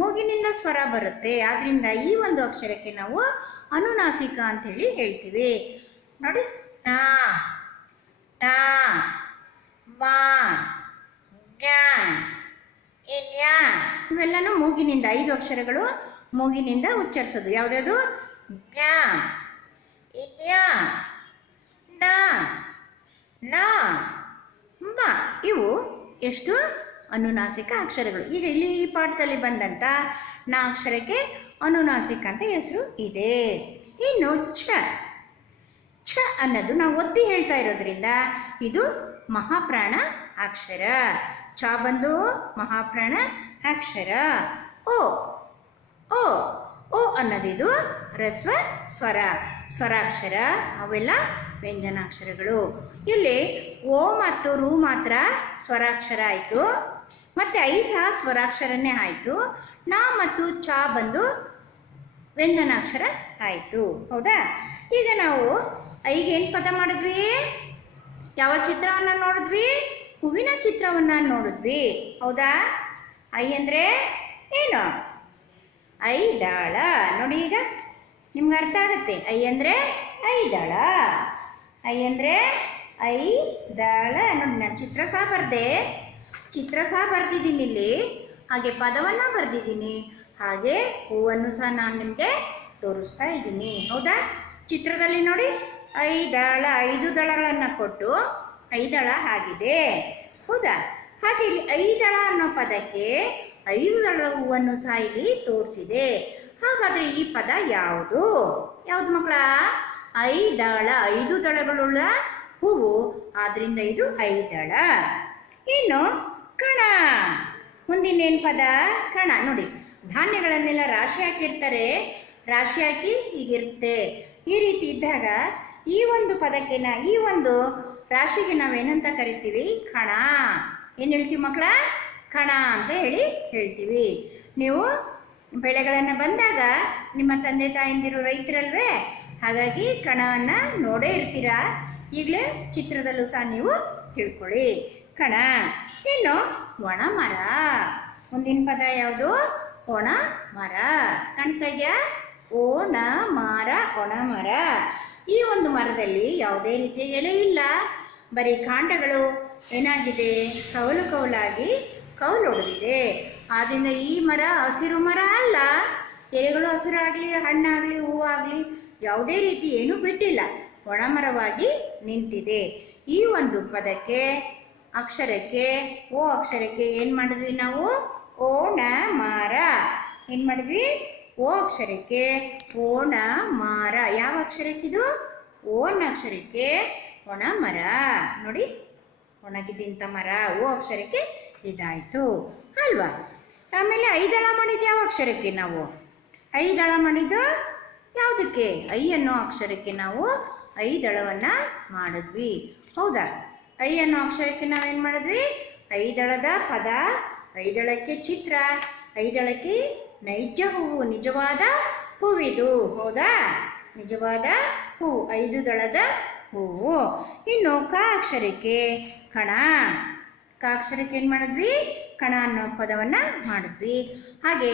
ಮೂಗಿನಿಂದ ಸ್ವರ ಬರುತ್ತೆ. ಆದ್ದರಿಂದ ಈ ಒಂದು ಅಕ್ಷರಕ್ಕೆ ನಾವು ಅನುನಾಸಿಕ ಅಂಥೇಳಿ ಹೇಳ್ತೀವಿ. ನೋಡಿ, ನಾ, ಟಾ, ಮಾ, ಜ್ಞಾ, ಇನ್ಯ. ಇವೆಲ್ಲನೂ ಮೂಗಿನಿಂದ, 5 ಅಕ್ಷರಗಳು ಮೂಗಿನಿಂದ ಉಚ್ಚರಿಸೋದು. ಯಾವುದ್ಯಾವುದು? ಜ್ಞಾ, ಇನ್ಯ, ನ, ನ, ಮ. ಇವು ಎಷ್ಟು ಅನುನಾಸಿಕ ಅಕ್ಷರಗಳು. ಈಗ ಇಲ್ಲಿ ಈ ಪಾಠದಲ್ಲಿ ಬಂದಂಥ ನ ಅಕ್ಷರಕ್ಕೆ ಅನುನಾಸಿಕ ಅಂತ ಹೆಸರು ಇದೆ. ಇನ್ನು ಛ. ಛ ಅನ್ನೋದು ನಾವು ಒತ್ತಿ ಹೇಳ್ತಾ ಇರೋದ್ರಿಂದ ಇದು ಮಹಾಪ್ರಾಣ ಅಕ್ಷರ. ಛ ಬಂದು ಮಹಾಪ್ರಾಣ ಅಕ್ಷರ. ಓ. ಓ. ಓ ಅನ್ನೋದಿದು ರಸ್ವ ಸ್ವರ, ಸ್ವರಾಕ್ಷರ. ಅವೆಲ್ಲ ವ್ಯಂಜನಾಕ್ಷರಗಳು. ಇಲ್ಲಿ ಓ ಮತ್ತು ರು ಮಾತ್ರ ಸ್ವರಾಕ್ಷರ ಆಯಿತು, ಮತ್ತು ಐ ಸಹ ಸ್ವರಾಕ್ಷರನೇ ಆಯಿತು. ನ ಮತ್ತು ಚ ಬಂದು ವ್ಯಂಜನಾಕ್ಷರ ಆಯಿತು. ಹೌದಾ? ಈಗ ನಾವು ಐಗೆ ಏನು ಪದ ಮಾಡಿದ್ವಿ? ಯಾವ ಚಿತ್ರವನ್ನು ನೋಡಿದ್ವಿ? ಹೂವಿನ ಚಿತ್ರವನ್ನು ನೋಡಿದ್ವಿ. ಹೌದಾ? ಐ ಅಂದರೆ ಏನು? ಐದಾಳ. ನೋಡಿ, ಈಗ ನಿಮ್ಗೆ ಅರ್ಥ ಆಗುತ್ತೆ. ಐ ಅಂದರೆ ಐದಾಳ. ಐ ಅಂದರೆ ಐದಾಳ. ನೋಡಿ, ನಾನು ಚಿತ್ರ ಸಹ ಬರ್ದಿದ್ದೀನಿ ಇಲ್ಲಿ. ಹಾಗೆ ಪದವನ್ನು ಬರೆದಿದ್ದೀನಿ. ಹಾಗೆ ಹೂವನ್ನು ಸಹ ನಾನು ನಿಮಗೆ ತೋರಿಸ್ತಾ ಇದ್ದೀನಿ. ಹೌದಾ? ಚಿತ್ರದಲ್ಲಿ ನೋಡಿ, 5 ದಳಗಳನ್ನು ಕೊಟ್ಟು 5 ದಳ ಆಗಿದೆ. ಹೌದಾ? ಹಾಗೆ ಇಲ್ಲಿ 5 ದಳ ಅನ್ನೋ ಪದಕ್ಕೆ 5 ದಳದ ಹೂವನ್ನು ಸಹ ಇಲ್ಲಿ ತೋರಿಸಿದೆ. ಹಾಗಾದರೆ ಈ ಪದ ಯಾವುದು? ಯಾವುದು ಮಕ್ಕಳ? 5 ದಳ, 5 ದಳಗಳುಳ್ಳ ಹೂವು. ಆದ್ದರಿಂದ ಇದು 5 ದಳ. ಇನ್ನು ಕಣ. ಮುಂದಿನ ಏನು ಪದ? ಕಣ. ನೋಡಿ, ಧಾನ್ಯಗಳನ್ನೆಲ್ಲ ರಾಶಿ ಹಾಕಿರ್ತಾರೆ. ರಾಶಿ ಹಾಕಿ ಹೀಗಿರುತ್ತೆ. ಈ ರೀತಿ ಇದ್ದಾಗ ಈ ಒಂದು ಪದಕ್ಕೆ ಈ ಒಂದು ರಾಶಿಗೆ ನಾವೇನಂತ ಕರಿತೀವಿ? ಕಣ. ಏನು ಹೇಳ್ತೀವಿ ಮಕ್ಕಳ? ಕಣ ಅಂತ ಹೇಳ್ತೀವಿ. ನೀವು ಬೆಳೆಗಳನ್ನು ಬಂದಾಗ ನಿಮ್ಮ ತಂದೆ ತಾಯಂದಿರು ರೈತರಲ್ವೇ, ಹಾಗಾಗಿ ಕಣವನ್ನು ನೋಡೇ ಇರ್ತೀರಾ. ಈಗಲೇ ಚಿತ್ರದಲ್ಲೂ ಸಹ ನೀವು ತಿಳ್ಕೊಳ್ಳಿ. ಕಣ. ಇನ್ನು ಒಣ ಮರ. ಮುಂದಿನ ಪದ ಯಾವುದು? ಒಣ ಮರ. ಕಾಣ್ತಾ ಇದೆಯಾ? ಓಣ ಮರ, ಒಣ ಮರ. ಈ ಒಂದು ಮರದಲ್ಲಿ ಯಾವುದೇ ರೀತಿಯ ಎಲೆ ಇಲ್ಲ, ಬರೀ ಕಾಂಡಗಳು ಏನಾಗಿದೆ? ಕವಲಾಗಿ ಕವಲೊಡೆದಿದೆ. ಆದ್ದರಿಂದ ಈ ಮರ ಹಸಿರು ಮರ ಅಲ್ಲ. ಎಲೆಗಳು ಹಸಿರಾಗಲಿ, ಹಣ್ಣಾಗಲಿ, ಹೂವಾಗಲಿ ಯಾವುದೇ ರೀತಿ ಏನೂ ಬಿಟ್ಟಿಲ್ಲ, ಒಣ ಮರವಾಗಿ ನಿಂತಿದೆ. ಈ ಒಂದು ಪದಕ್ಕೆ, ಅಕ್ಷರಕ್ಕೆ, ಓ ಅಕ್ಷರಕ್ಕೆ ಏನು ಮಾಡಿದ್ವಿ ನಾವು? ಓಣ ಮರ. ಏನು ಮಾಡಿದ್ವಿ? ಓ ಅಕ್ಷರಕ್ಕೆ ಓಣ ಮರ. ಯಾವ ಅಕ್ಷರಕ್ಕಿದು? ಓನ ಅಕ್ಷರಕ್ಕೆ ಒಣ ಮರ. ನೋಡಿ, ಒಣಗಿದ್ದಂಥ ಮರ. ಓ ಅಕ್ಷರಕ್ಕೆ ಇದಾಯಿತು ಅಲ್ವಾ? ಆಮೇಲೆ 5 ದಳ ಮಾಡಿದ್ದು ಯಾವ ಅಕ್ಷರಕ್ಕೆ ನಾವು? 5 ದಳ ಮಾಡಿದ್ದು ಯಾವುದಕ್ಕೆ? ಐ ಅನ್ನೋ ಅಕ್ಷರಕ್ಕೆ ನಾವು ಐದಳವನ್ನು ಮಾಡಿದ್ವಿ. ಹೌದಾ? ಐ ಅನ್ನೋ ಅಕ್ಷರಕ್ಕೆ ನಾವೇನು ಮಾಡಿದ್ವಿ? ಐದಳದ ಪದ, ಐದಳಕ್ಕೆ ಚಿತ್ರ, ಐದಳಕ್ಕೆ ನೈಜ ಹೂವು, ನಿಜವಾದ ಹೂವಿದು. ಹೌದಾ? ನಿಜವಾದ ಹೂವು, 5 ದಳದ ಹೂವು. ಇನ್ನು ಕ ಅಕ್ಷರಕ್ಕೆ ಕಣ. ಕ ಅಕ್ಷರಕ್ಕೆ ಏನು ಮಾಡಿದ್ವಿ? ಕಣ ಅನ್ನೋ ಪದವನ್ನು ಮಾಡಿದ್ವಿ. ಹಾಗೆ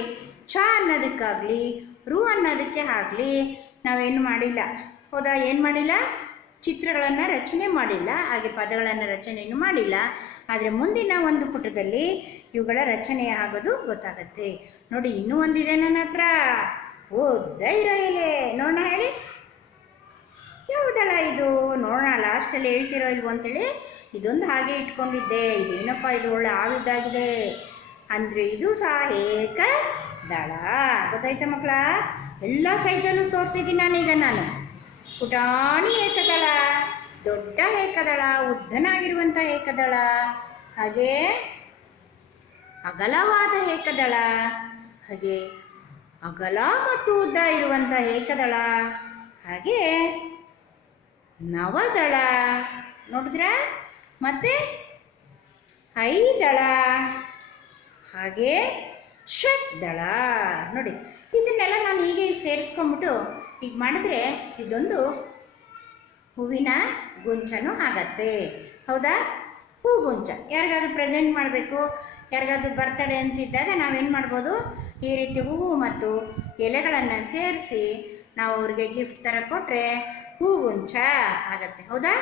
ಚ ಅನ್ನೋದಕ್ಕಾಗಲಿ ರು ಅನ್ನೋದಕ್ಕೆ ಆಗಲಿ ನಾವೇನು ಮಾಡಿಲ್ಲ. ಹೌದಾ? ಏನು ಮಾಡಿಲ್ಲ? ಚಿತ್ರಗಳನ್ನು ರಚನೆ ಮಾಡಿಲ್ಲ, ಹಾಗೆ ಪದಗಳನ್ನು ರಚನೆಯನ್ನು ಮಾಡಿಲ್ಲ. ಆದರೆ ಮುಂದಿನ ಒಂದು ಪುಟದಲ್ಲಿ ಇವುಗಳ ರಚನೆ ಆಗೋದು ಗೊತ್ತಾಗುತ್ತೆ. ನೋಡಿ, ಇನ್ನೂ ಒಂದಿದೆ ನನ್ನ ಹತ್ರ. ಓ ಧೈರ್ಯ ಎಲೆ, ನೋಡೋಣ, ಹೇಳಿ ಯಾವುದಲ್ಲ ಇದು? ನೋಡೋಣ, ಲಾಸ್ಟಲ್ಲಿ ಹೇಳ್ತಿರೋ ಇಲ್ವೋ ಅಂತೇಳಿ ಇದೊಂದು ಹಾಗೆ ಇಟ್ಕೊಂಡಿದ್ದೆ. ಇದೇನಪ್ಪ ಇದು? ಒಳ್ಳೆ ಆವಿದ್ದಾಗಿದೆ ಅಂದರೆ ಇದು ಸಹ ಏಕದಳ. ಗೊತ್ತಾಯ್ತಾ ಮಕ್ಕಳ? ಎಲ್ಲ ಸೈಜಲ್ಲೂ ತೋರಿಸಿದ್ದೀನಿ ನಾನೀಗ. ನಾನು ಪುಟಾಣಿ ಏಕದಳ, ದೊಡ್ಡ ಏಕದಳ, ಉದ್ದನಾಗಿರುವಂಥ ಏಕದಳ, ಹಾಗೆ ಅಗಲವಾದ ಏಕದಳ, ಹಾಗೆ ಅಗಲ ಮತ್ತು ಉದ್ದ ಇರುವಂಥ ಏಕದಳ, ಹಾಗೆ ನವದಳ, ನೋಡಿದ್ರ? ಮತ್ತೆ ಐದಳ, ಹಾಗೆ ಷಟ್ದಳ. ನೋಡಿ, ಇದನ್ನೆಲ್ಲ ನಾನು ಹೀಗೆ ಸೇರಿಸ್ಕೊಂಬಿಟ್ಟು ಈಗ ಮಾಡಿದ್ರೆ ಇದೊಂದು ಹೂವಿನ ಗುಂಚನೂ ಆಗತ್ತೆ. ಹೌದಾ? ಹೂಗುಂಚ ಯಾರಿಗಾದ್ರೂ ಪ್ರೆಸೆಂಟ್ ಮಾಡಬೇಕು, ಯಾರಿಗಾದ್ರೂ ಬರ್ತಡೇ ಅಂತಿದ್ದಾಗ ನಾವೇನು ಮಾಡ್ಬೋದು? ಈ ರೀತಿ ಹೂವು ಮತ್ತು ಎಲೆಗಳನ್ನು ಸೇರಿಸಿ ನಾವು ಅವ್ರಿಗೆ ಗಿಫ್ಟ್ ಥರ ಕೊಟ್ಟರೆ ಹೂಗುಂಚ ಆಗತ್ತೆ. ಹೌದಾ?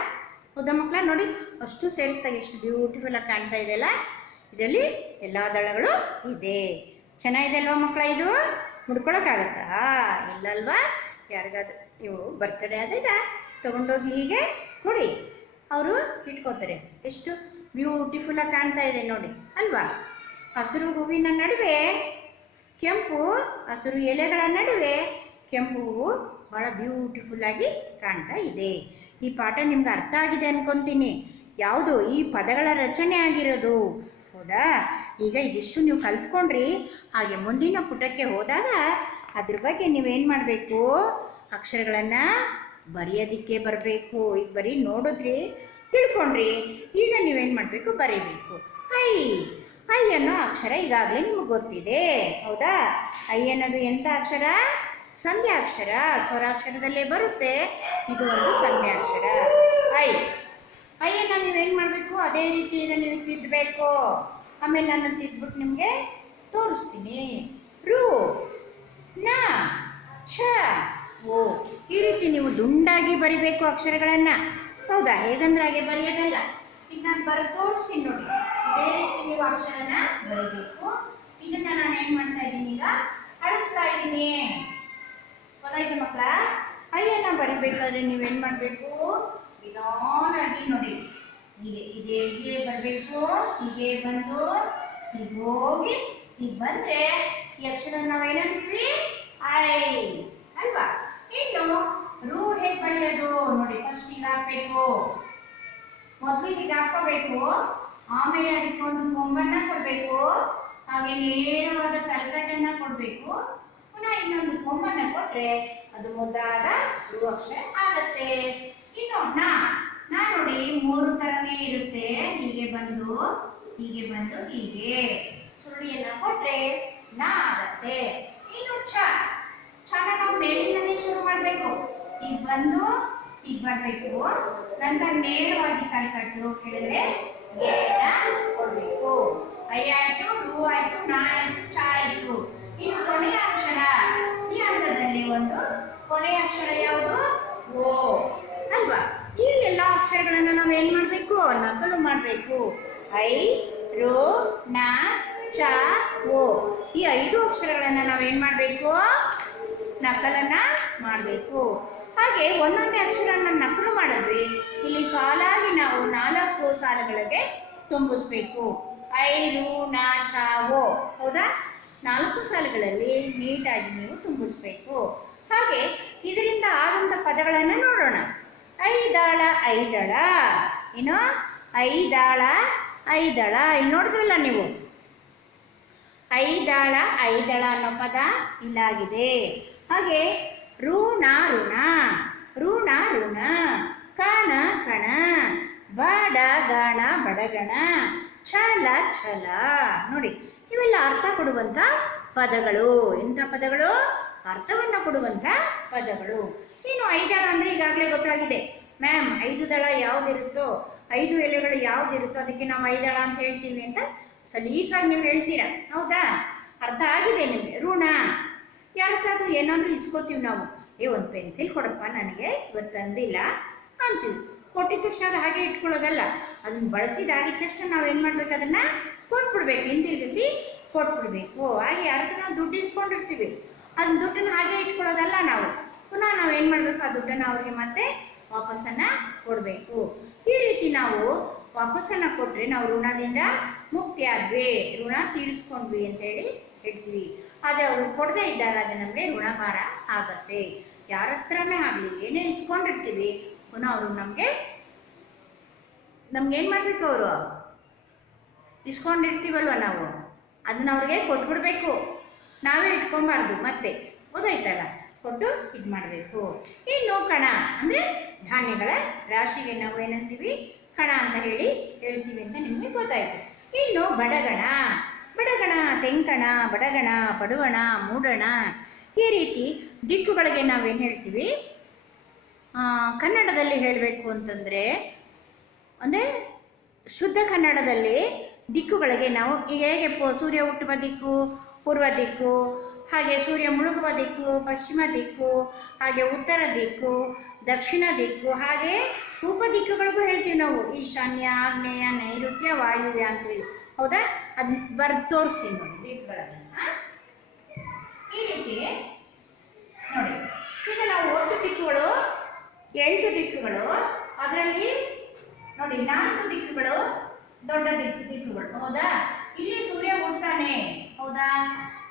ಹೌದಾ ಮಕ್ಕಳ? ನೋಡಿ, ಅಷ್ಟು ಸೇರಿಸಿದಾಗ ಎಷ್ಟು ಬ್ಯೂಟಿಫುಲ್ಲಾಗಿ ಕಾಣ್ತಾ ಇದೆಯಲ್ಲ. ಇದರಲ್ಲಿ ಎಲ್ಲ ದಳಗಳು ಇದೆ. ಚೆನ್ನಾಗಿದೆ ಅಲ್ವಾ ಮಕ್ಕಳ? ಇದು ಮುಡ್ಕೊಳಕ್ಕಾಗತ್ತಾ? ಇಲ್ಲಲ್ವಾ? ಯಾರಿಗಾದ್ರೂ ನೀವು ಬರ್ತಡೇ ಆದಾಗ ತೊಗೊಂಡೋಗಿ ಹೀಗೆ ಕೊಡಿ, ಅವರು ಇಟ್ಕೋತಾರೆ. ಎಷ್ಟು ಬ್ಯೂಟಿಫುಲ್ಲಾಗಿ ಕಾಣ್ತಾ ಇದೆ ನೋಡಿ, ಅಲ್ವಾ? ಹಸಿರು ಹೂವಿನ ನಡುವೆ ಕೆಂಪು, ಹಸಿರು ಎಲೆಗಳ ನಡುವೆ ಕೆಂಪು ಹೂವು ಭಾಳ ಬ್ಯೂಟಿಫುಲ್ಲಾಗಿ ಕಾಣ್ತಾ ಇದೆ. ಈ ಪಾಠ ನಿಮ್ಗೆ ಅರ್ಥ ಆಗಿದೆ ಅನ್ಕೊತೀನಿ. ಯಾವುದು? ಈ ಪದಗಳ ರಚನೆ ಆಗಿರೋದು. ಹೌದಾ? ಈಗ ಇದಿಷ್ಟು ನೀವು ಕಲ್ತ್ಕೊಂಡ್ರಿ. ಹಾಗೆ ಮುಂದಿನ ಪುಟಕ್ಕೆ ಹೋದಾಗ ಅದ್ರ ಬಗ್ಗೆ ನೀವೇನು ಮಾಡಬೇಕು? ಅಕ್ಷರಗಳನ್ನು ಬರೆಯೋದಕ್ಕೆ ಬರಬೇಕು. ಈಗ ಬರೀ ನೋಡಿದ್ರಿ, ತಿಳ್ಕೊಂಡ್ರಿ. ಈಗ ನೀವೇನು ಮಾಡಬೇಕು? ಬರೀಬೇಕು. ಐ ಐ ಅನ್ನೋ ಅಕ್ಷರ ಈಗಾಗಲೇ ನಿಮಗೆ ಗೊತ್ತಿದೆ. ಹೌದಾ? ಐ ಅನ್ನೋದು ಎಂಥ ಅಕ್ಷರ? ಸಂಧ್ಯಾಕ್ಷರ. ಸ್ವರಾಕ್ಷರದಲ್ಲೇ ಬರುತ್ತೆ. ಇದು ಒಂದು ಸಂಧ್ಯಾಕ್ಷರ. ಐ ಐಯನ್ನು ನೀವೇನು ಮಾಡಬೇಕು? ಅದೇ ರೀತಿ ಈಗ ನೀವು ತಿದ್ದಬೇಕು. ಆಮೇಲೆ ನಾನು ತಿದ್ಬಿಟ್ಟು ನಿಮಗೆ ತೋರಿಸ್ತೀನಿ. ರು, ನ, ಛ, ಓ, ಈ ರೀತಿ ನೀವು ದುಂಡಾಗಿ ಬರಿಬೇಕು ಅಕ್ಷರಗಳನ್ನು. ಹೌದಾ? ಹೇಗಂದ್ರೆ ಹಾಗೆ ಬರೆಯೋದಲ್ಲ. ಈಗ ನಾನು ಬರೆದು ತೋರಿಸ್ತೀನಿ ನೋಡಿ. ಇದೇ ರೀತಿ ನೀವು ಅಕ್ಷರನ ಬರೀಬೇಕು. ಇದನ್ನ ನಾನು ಏನು ಮಾಡ್ತಾ ಇದ್ದೀನಿ? ಈಗ ಅಳಿಸ್ತಾ ಇದ್ದೀನಿ. ಗೊತ್ತಾಯ್ತು ಮಕ್ಕಳ? ಐಯನ್ನು ಬರಿಬೇಕಾದ್ರೆ ನೀವೇನು ಮಾಡಬೇಕು? ನಿಧಾನಾಗಿ ನೋಡಿ, ಹೀಗೆ ಇದೇ ಹೀಗೆ ಬರಬೇಕು. ಹೀಗೆ ಬಂದು ಹೀಗೆ ಹೋಗಿ ಹೀಗೆ ಬಂದರೆ ಈ ಅಕ್ಷರ ನಾವೇನಂತೀವಿ? ಐ ಅಲ್ವಾ? ಇನ್ನು ರು ಹೇಗೆ ಬರೆಯೋದು ನೋಡಿ. ಫಸ್ಟ್ ಈಗ ಹಾಕಬೇಕು. ಮೊದಲು ಹೀಗೆ ಹಾಕೋಬೇಕು. ಆಮೇಲೆ ಅದಕ್ಕೆ ಒಂದು ಕೊಂಬನ್ನ ಕೊಡಬೇಕು. ಹಾಗೆ ನೇರವಾದ ತಲಕಟ್ಟನ್ನು ಕೊಡಬೇಕು. ಪುನಃ ಇನ್ನೊಂದು ಕೊಂಬನ್ನ ಕೊಟ್ಟರೆ ಅದು ಮುದ್ದಾದ ರು ಅಕ್ಷರ ಆಗತ್ತೆ. ಇನ್ನು ನಾ ನೋಡಿ 3 ಥರನೇ ಇರುತ್ತೆ. ಹೀಗೆ ಬಂದು ಹೀಗೆ ಬಂದು ಹೀಗೆ ಸುರುಳಿಯನ್ನು ಕೊಟ್ಟರೆ ನಾ ಆಗತ್ತೆ. ಇನ್ನು ಛನ ನಾವು ಮೇಲಿಂದಲೇ ಶುರು ಮಾಡಬೇಕು. ಈಗ ಬಂದು ಈಗ ಬರಬೇಕು. ನಂತರ ನೇರವಾಗಿ ತಲೆಕಟ್ಟು ಕೆಳಗಡೆ ಗೆರೆನ ಕೊಡಬೇಕು. ಐ ಆಯಿತು, ರು ಆಯಿತು, ನಾ ಆಯಿತು, ಚ ಆಯಿತು. ಇನ್ನು ಕೊನೆಯ ಅಕ್ಷರ. ಈ ಹಂತದಲ್ಲಿ ಒಂದು ಕೊನೆಯ ಅಕ್ಷರ ಯಾವುದು? ಓ ಅಲ್ವಾ? ಈ ಎಲ್ಲ ಅಕ್ಷರಗಳನ್ನು ನಾವು ಏನು ಮಾಡಬೇಕು? ನಕಲು ಮಾಡಬೇಕು. ಐ, ರು, ನ, ಚ, ಓ, ಈ 5 ಅಕ್ಷರಗಳನ್ನು ನಾವೇನು ಮಾಡಬೇಕು? ನಕಲನ್ನು ಮಾಡಬೇಕು. ಹಾಗೆ ಒಂದೊಂದೇ ಅಕ್ಷರನ ನಕಲು ಮಾಡಿದ್ವಿ. ಇಲ್ಲಿ ಸಾಲಾಗಿ ನಾವು 4 ಸಾಲುಗಳಿಗೆ ತುಂಬಿಸ್ಬೇಕು. ಐ, ರು, ನ, ಚ, ಓ. ಹೌದಾ? 4 ಸಾಲುಗಳಲ್ಲಿ ನೀಟಾಗಿ ನೀವು ತುಂಬಿಸ್ಬೇಕು. ಹಾಗೆ ಇದರಿಂದ ಆದಂಥ ಪದಗಳನ್ನು ನೋಡೋಣ. ಐದಾಳ ಐದಳ. ಏನು? ಐದಾಳ ಐದಳ. ಇಲ್ಲಿ ನೋಡಿದ್ರಲ್ಲ ನೀವು, ಐದಾಳ ಐದಳ ಅನ್ನೋ ಪದ ಇಲ್ಲಾಗಿದೆ. ಹಾಗೆ ಋಣ ಋಣ, ಋಣ ಋಣ, ಕಣ ಕಣ, ಬಡ ಗಣ ಬಡಗಣ, ಛಲ ಛಲ. ನೋಡಿ, ಇವೆಲ್ಲ ಅರ್ಥ ಕೊಡುವಂಥ ಪದಗಳು. ಎಂಥ ಪದಗಳು? ಅರ್ಥವನ್ನು ಕೊಡುವಂಥ ಪದಗಳು. ಇನ್ನು ಐದಳ ಅಂದರೆ ಈಗಾಗಲೇ ಗೊತ್ತಾಗಿದೆ. ಮ್ಯಾಮ್, 5 ದಳ ಯಾವುದಿರುತ್ತೋ, 5 ಎಲೆಗಳು ಯಾವುದಿರುತ್ತೋ ಅದಕ್ಕೆ ನಾವು ಐದಳ ಅಂತ ಹೇಳ್ತೀವಿ ಅಂತ ಸಲೀಸಾಗಿ ನೀವು ಹೇಳ್ತೀರಾ, ಹೌದಾ? ಅರ್ಥ ಆಗಿದೆ ನಿಮಗೆ. ಋಣ ಯಾರತ್ತಾದ್ರೂ ಏನಾದರೂ ಇಸ್ಕೋತೀವಿ ನಾವು. ಒಂದು ಪೆನ್ಸಿಲ್ ಕೊಡಪ್ಪ, ನನಗೆ ಇವತ್ತು ತಂದಿಲ್ಲ ಅಂತೀವಿ. ಕೊಟ್ಟಿದ ತಕ್ಷಣ ಅದು ಹಾಗೆ ಇಟ್ಕೊಳ್ಳೋದಲ್ಲ, ಅದನ್ನು ಬಳಸಿದಾಗಿದ ತಕ್ಷಣ ನಾವು ಏನು ಮಾಡಬೇಕು? ಅದನ್ನು ಕೊಟ್ಬಿಡ್ಬೇಕು, ಹಿಂದಿರುಗಿಸಿ ಕೊಟ್ಬಿಡ್ಬೇಕು. ಹಾಗೆ ಯಾರತ್ರ ನಾವು ದುಡ್ಡು ಇಸ್ಕೊಂಡಿರ್ತೀವಿ, ಅದನ್ನ ದುಡ್ಡನ್ನು ಹಾಗೆ ಇಟ್ಕೊಳ್ಳೋದಲ್ಲ. ನಾವು ಪುನಃ ನಾವು ಏನು ಮಾಡಬೇಕು? ಆ ದುಡ್ಡನ್ನು ಅವ್ರಿಗೆ ಮತ್ತೆ ವಾಪಸ್ಸನ್ನು ಕೊಡಬೇಕು. ಈ ರೀತಿ ನಾವು ವಾಪಸ್ಸನ್ನು ಕೊಟ್ಟರೆ ನಾವು ಋಣದಿಂದ ಮುಕ್ತಿ ಆದ್ವಿ, ಋಣ ತೀರಿಸ್ಕೊಂಡ್ವಿ ಅಂತೇಳಿ ಹೇಳ್ತೀವಿ. ಆದರೆ ಅವರು ಕೊಡದೇ ಇದ್ದಾಗ ಅದು ನಮಗೆ ಋಣಭಾರ ಆಗತ್ತೆ. ಯಾರ ಹತ್ರನೇ ಆಗಲಿ ಏನೇ ಇಸ್ಕೊಂಡಿರ್ತೀವಿ, ಪುನಃ ಅವರು ನಮ್ಗೇನು ಮಾಡಬೇಕು? ಅವರು ಇಸ್ಕೊಂಡಿರ್ತೀವಲ್ವ ನಾವು, ಅದನ್ನ ಅವ್ರಿಗೆ ಕೊಟ್ಬಿಡ್ಬೇಕು, ನಾವೇ ಇಟ್ಕೊಬಾರ್ದು. ಮತ್ತೆ ಗೊತ್ತಾಯ್ತಲ್ಲ, ಕೊಟ್ಟು ಇದು ಮಾಡಬೇಕು. ಇನ್ನು ಕಣ ಅಂದರೆ ಧಾನ್ಯಗಳ ರಾಶಿಗೆ ನಾವು ಏನಂತೀವಿ? ಕಣ ಅಂತ ಹೇಳ್ತೀವಿ ಅಂತ ನಿಮಗೆ ಗೊತ್ತಾಯ್ತು. ಇನ್ನು ಬಡಗಣ, ಬಡಗಣ, ತೆಂಕಣ, ಬಡಗಣ, ಪಡುವಣ, ಮೂಡಣ, ಈ ರೀತಿ ದಿಕ್ಕುಗಳಿಗೆ ನಾವೇನು ಹೇಳ್ತೀವಿ? ಕನ್ನಡದಲ್ಲಿ ಹೇಳಬೇಕು ಅಂತಂದರೆ, ಅಂದರೆ ಶುದ್ಧ ಕನ್ನಡದಲ್ಲಿ ದಿಕ್ಕುಗಳಿಗೆ ನಾವು ಈಗ ಹೇಗೆ ಸೂರ್ಯ ಹುಟ್ಟುವ ದಿಕ್ಕು ಪೂರ್ವ ದಿಕ್ಕು, ಹಾಗೆ ಸೂರ್ಯ ಮುಳುಗುವ ದಿಕ್ಕು ಪಶ್ಚಿಮ ದಿಕ್ಕು, ಹಾಗೆ ಉತ್ತರ ದಿಕ್ಕು, ದಕ್ಷಿಣ ದಿಕ್ಕು, ಹಾಗೆ ಉಪದಿಕ್ಕುಗಳಿಗೂ ಹೇಳ್ತೀವಿ ನಾವು. ಈಶಾನ್ಯ, ಆಗ್ನೇಯ, ನೈಋತ್ಯ, ವಾಯುವ್ಯ ಅಂತೇಳಿ, ಹೌದಾ? ಅದನ್ನ ಬರೆದು ತೋರಿಸ್ತೀನಿ ನೋಡಿ ದಿಕ್ಕುಗಳನ್ನು. ಈ ರೀತಿ ನೋಡಿ, ಈಗ ನಾವು ಒಟ್ಟು ದಿಕ್ಕುಗಳು 8 ದಿಕ್ಕುಗಳು. ಅದರಲ್ಲಿ ನೋಡಿ 4 ದಿಕ್ಕುಗಳು ದೊಡ್ಡ ದಿಕ್ಕುಗಳು, ಹೌದಾ? ಇಲ್ಲಿ ಸೂರ್ಯ ಹುಟ್ಟುತ್ತಾನೆ, ಹೌದಾ?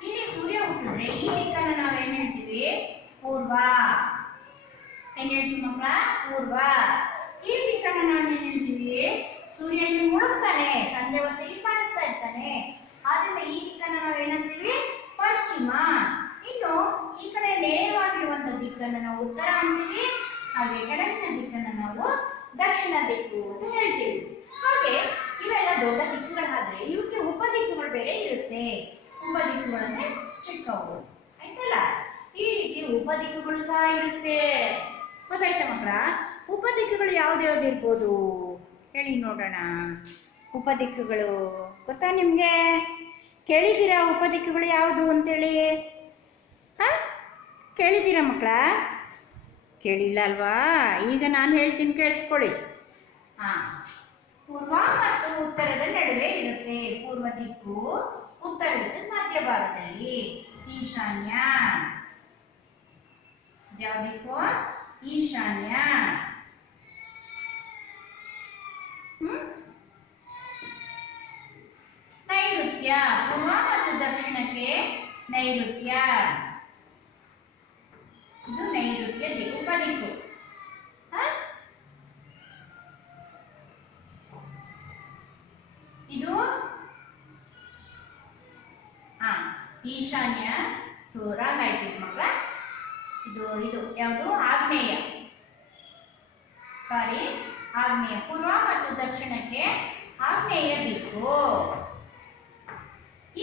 ಇಲ್ಲಿ ಸೂರ್ಯ ಹುಟ್ಟಿದ್ರೆ ಈ ದಿಕ್ಕನ್ನು ನಾವೇನು ಹೇಳ್ತೀವಿ? ಪೂರ್ವ. ಏನು ಹೇಳ್ತೀವಿ ಮಕ್ಕಳ? ಪೂರ್ವ. ಈ ದಿಕ್ಕನ್ನು ನಾವೇನು ಹೇಳ್ತೀವಿ? ಸೂರ್ಯ ಇಲ್ಲಿ ಮುಳುಗ್ತಾನೆ, ಸಂಜೆ ಹೊತ್ತಿಗೆ ಕಾಣಿಸ್ತಾ ಇರ್ತಾನೆ, ಆದ್ರಿಂದ ಈ ದಿಕ್ಕನ್ನು ನಾವೇನಂತೀವಿ? ಪಶ್ಚಿಮ. ಇನ್ನು ಈ ಕಡೆ ನೇರವಾಗಿರುವಂಥ ದಿಕ್ಕನ್ನು ನಾವು ಉತ್ತರ ಅಂತೀವಿ, ಹಾಗೆ ಕೆಳಗಿನ ದಿಕ್ಕನ್ನು ನಾವು ದಕ್ಷಿಣ ದಿಕ್ಕು ಅಂತ ಹೇಳ್ತೀವಿ. ಹಾಗೆ ಇವೆಲ್ಲ ದೊಡ್ಡ ದಿಕ್ಕುಗಳಾದ್ರೆ ಇವಕ್ಕೆ ಉಪದಿಕ್ಕುಗಳು ಬೇರೆ ಇರುತ್ತೆ. ಉಪದಿಕ್ಕುಗಳಂದ್ರೆ ಚಿಕ್ಕವು, ಆಯ್ತಲ್ಲ? ಈ ರೀತಿ ಉಪದಿಕ್ಕುಗಳು ಸಹ ಇರುತ್ತೆ. ಗೊತ್ತಾಯ್ತಾ ಮಕ್ಕಳ? ಉಪದಿಕ್ಕುಗಳು ಯಾವ್ದು ಇರ್ಬೋದು ಹೇಳಿ ನೋಡೋಣ. ಉಪದಿಕ್ಕುಗಳು ಗೊತ್ತಾ ನಿಮಗೆ? ಕೇಳಿದ್ದೀರಾ ಉಪದಿಕ್ಕುಗಳು ಯಾವುದು ಅಂತೇಳಿ? ಕೇಳಿದ್ದೀರಾ ಮಕ್ಕಳ? ಕೇಳಿಲ್ಲ ಅಲ್ವಾ? ಈಗ ನಾನು ಹೇಳ್ತೀನಿ, ಕೇಳಿಸ್ಕೊಳ್ಳಿ. ಪೂರ್ವ ಮತ್ತು ಉತ್ತರದ ನಡುವೆ ಇರುತ್ತೆ. ಪೂರ್ವ ದಿಕ್ಕು, ಉತ್ತರ ದಿಕ್ಕು ಮಧ್ಯಭಾಗದಲ್ಲಿ. ಈಶಾನ್ಯ ಯಾವ ದಿಕ್ಕು? ಈಶಾನ್ಯ. ನೈಋತ್ಯ, ಪೂರ್ವ ಮತ್ತು ದಕ್ಷಿಣಕ್ಕೆ ನೈಋತ್ಯ. ಇದು ನೈಋತ್ಯ ದಿಕ್ಕು, ಉಪದಿಕ್ಕು. ಇದು ಈಶಾನ್ಯ. ರಾಂಗ್ ಆಯ್ತು ಮಕ್ಕಳ. ಇದು ಯಾವುದು? ಆಗ್ನೇಯ. ಸಾರಿ, ಆಗ್ನೇಯ. ಪೂರ್ವ ಮತ್ತು ದಕ್ಷಿಣಕ್ಕೆ ಆಗ್ನೇಯ ದಿಕ್ಕು.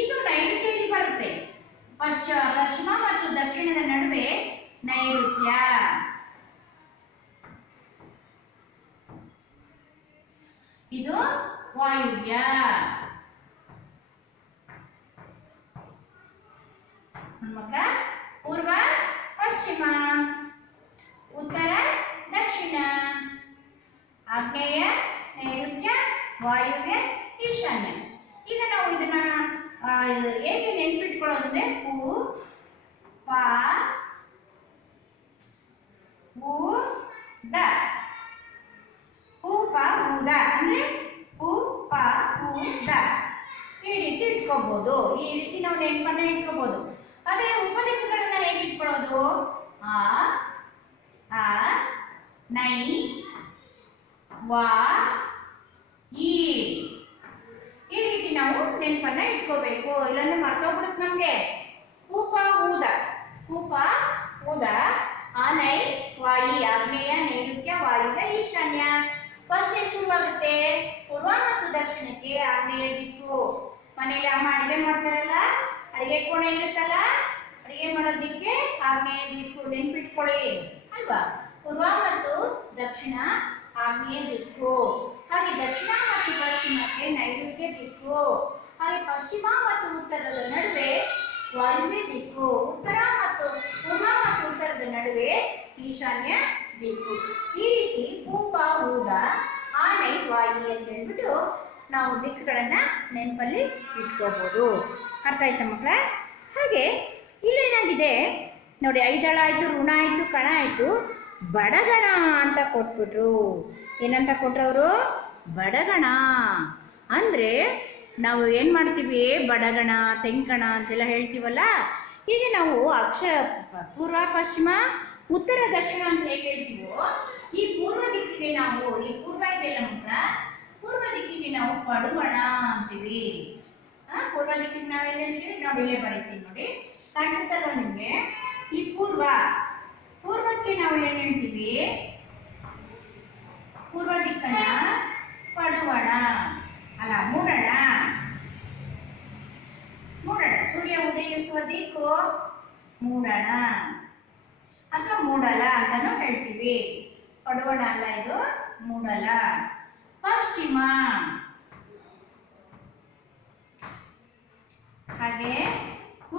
ಇದು ನೈಋತ್ಯದಲ್ಲಿ ಬರುತ್ತೆ. ಪಶ್ಚಿಮ ಮತ್ತು ದಕ್ಷಿಣದ ನಡುವೆ ನೈಋತ್ಯ. ಇದು ವಾಯುವ್ಯ. ಮಕ್ಕಳ, ಪೂರ್ವ ಪಶ್ಚಿಮ, ಉತ್ತರ ದಕ್ಷಿಣ, ಆಗ್ನೇಯ ನೈಋತ್ಯ, ವಾಯುವ್ಯ, ಈಶಾನ್ಯ. ಈಗ ನಾವು ಇದನ್ನ ಹೇಗೆ ನೆನ್ಪಿಟ್ಕೊಳ್ಳೋದಂದ್ರೆ ಪೂ ಪ ಊದ. ಪೂಪ ಊದ ಅಂದ್ರೆ ಪೂ ಪ ಊದ. ಈ ರೀತಿ ಇಟ್ಕೋಬಹುದು. ಈ ರೀತಿ ನಾವು ನೆನಪನ್ನ ಇಟ್ಕೋಬಹುದು. ಅದೇ ಉಪದಿಕ್ಕುಗಳನ್ನ ಹೇಗೆ ಇಟ್ಕೊಳ್ಳೋದು? ಆ ನೈ ವಾ ಈ ರೀತಿ ನಾವು ನೆನಪನ್ನ ಇಟ್ಕೋಬೇಕು. ಇಲ್ಲಾಂದ್ರೆ ಮರ್ತೋಗ್ಬಿಡುತ್ತೆ ನಮ್ಗೆ. ಪೂಪ ಊದ, ಪೂಪ ಊದ, ಆಗ್ನೇಯ ದಿಕ್ಕು. ಮನೇಲಿ ಅಮ್ಮ ಅಡಿಗೆ ಮಾಡ್ತಾರಲ್ಲ, ಅಡಿಗೆ ಕೋಣೆ ಇರುತ್ತಲ್ಲ, ಅಡಿಗೆ ಮಾಡೋದಿಕ್ಕೆ ಆಗ್ನೇಯ ದಿಕ್ಕು ನೆನ್ಪಿಟ್ಕೊಳ್ಳಿ ಅಲ್ವಾ. ಪೂರ್ವ ಮತ್ತು ದಕ್ಷಿಣ ಆಗ್ನೇಯ ದಿಕ್ಕು. ಹಾಗೆ ದಕ್ಷಿಣ ಮತ್ತು ಪಶ್ಚಿಮಕ್ಕೆ ನೈಋತ್ಯ ದಿಕ್ಕು. ಹಾಗೆ ಪಶ್ಚಿಮ ಮತ್ತು ಉತ್ತರದ ನಡುವೆ ವಾಯುವ್ಯ ದಿಕ್ಕು. ಉತ್ತರ ಮತ್ತು ಪೂರ್ವ ಮತ್ತು ಉತ್ತರದ ನಡುವೆ ಈಶಾನ್ಯ ದಿಕ್ಕು. ಈ ರೀತಿ ಪೂಪ ಊದ ಆನೆ ವಾಯಿ ಅಂತ ಹೇಳ್ಬಿಟ್ಟು ನಾವು ದಿಕ್ಕುಗಳನ್ನ ನೆನಪಲ್ಲಿ ಇಟ್ಕೋಬಹುದು. ಅರ್ಥ ಆಯ್ತಾ ಮಕ್ಕಳ? ಹಾಗೆ ಇಲ್ಲೇನಾಗಿದೆ ನೋಡಿ, ಐದಳ ಆಯ್ತು, ಋಣ ಆಯ್ತು, ಕಣ ಆಯ್ತು, ಬಡಗಣ ಅಂತ ಕೊಟ್ಬಿಟ್ರು. ಏನಂತ ಕೊಟ್ರವರು? ಬಡಗಣ. ಅಂದ್ರೆ ನಾವು ಏನು ಮಾಡ್ತೀವಿ, ಬಡಗಣ, ತೆಂಕಣ ಅಂತೆಲ್ಲ ಹೇಳ್ತೀವಲ್ಲ, ಹೀಗೆ ನಾವು ಪೂರ್ವ ಪಶ್ಚಿಮ ಉತ್ತರ ದಕ್ಷಿಣ ಅಂತ ಹೇಗೆ ಹೇಳ್ತೀವೋ, ಈ ಪೂರ್ವ ದಿಕ್ಕಿಗೆ ನಾವು, ಈ ಪೂರ್ವ ಇದೆಯಲ್ಲ ಮಕ್ಕಳ, ಪೂರ್ವ ದಿಕ್ಕಿಗೆ ನಾವು ಪಡುವಣ ಅಂತೀವಿ. ಪೂರ್ವ ದಿಕ್ಕಿಗೆ ನಾವೇನು ಹೇಳ್ತೀವಿ ನೋಡಿ, ಇಲ್ಲೇ ಬರೀತೀವಿ ನೋಡಿ, ಕಾಣಿಸುತ್ತಲ್ವ ನಿಮಗೆ? ಈ ಪೂರ್ವಕ್ಕೆ ನಾವು ಏನು ಹೇಳ್ತೀವಿ? ಪೂರ್ವ ದಿಕ್ಕನ್ನ ಪಡುವಣ ಅಲ್ಲ, ಮೂಡಣ. ಸೂರ್ಯ ಉದಯಿಸುವ ದಿಕ್ಕು ಮೂಡಣ ಅಥವಾ ಮೂಡಲ ಅಂತಾನು ಹೇಳ್ತೀವಿ. ಪಡುವಣ ಅಲ್ಲ, ಇದು ಮೂಡಲ. ಪಶ್ಚಿಮ, ಹಾಗೆ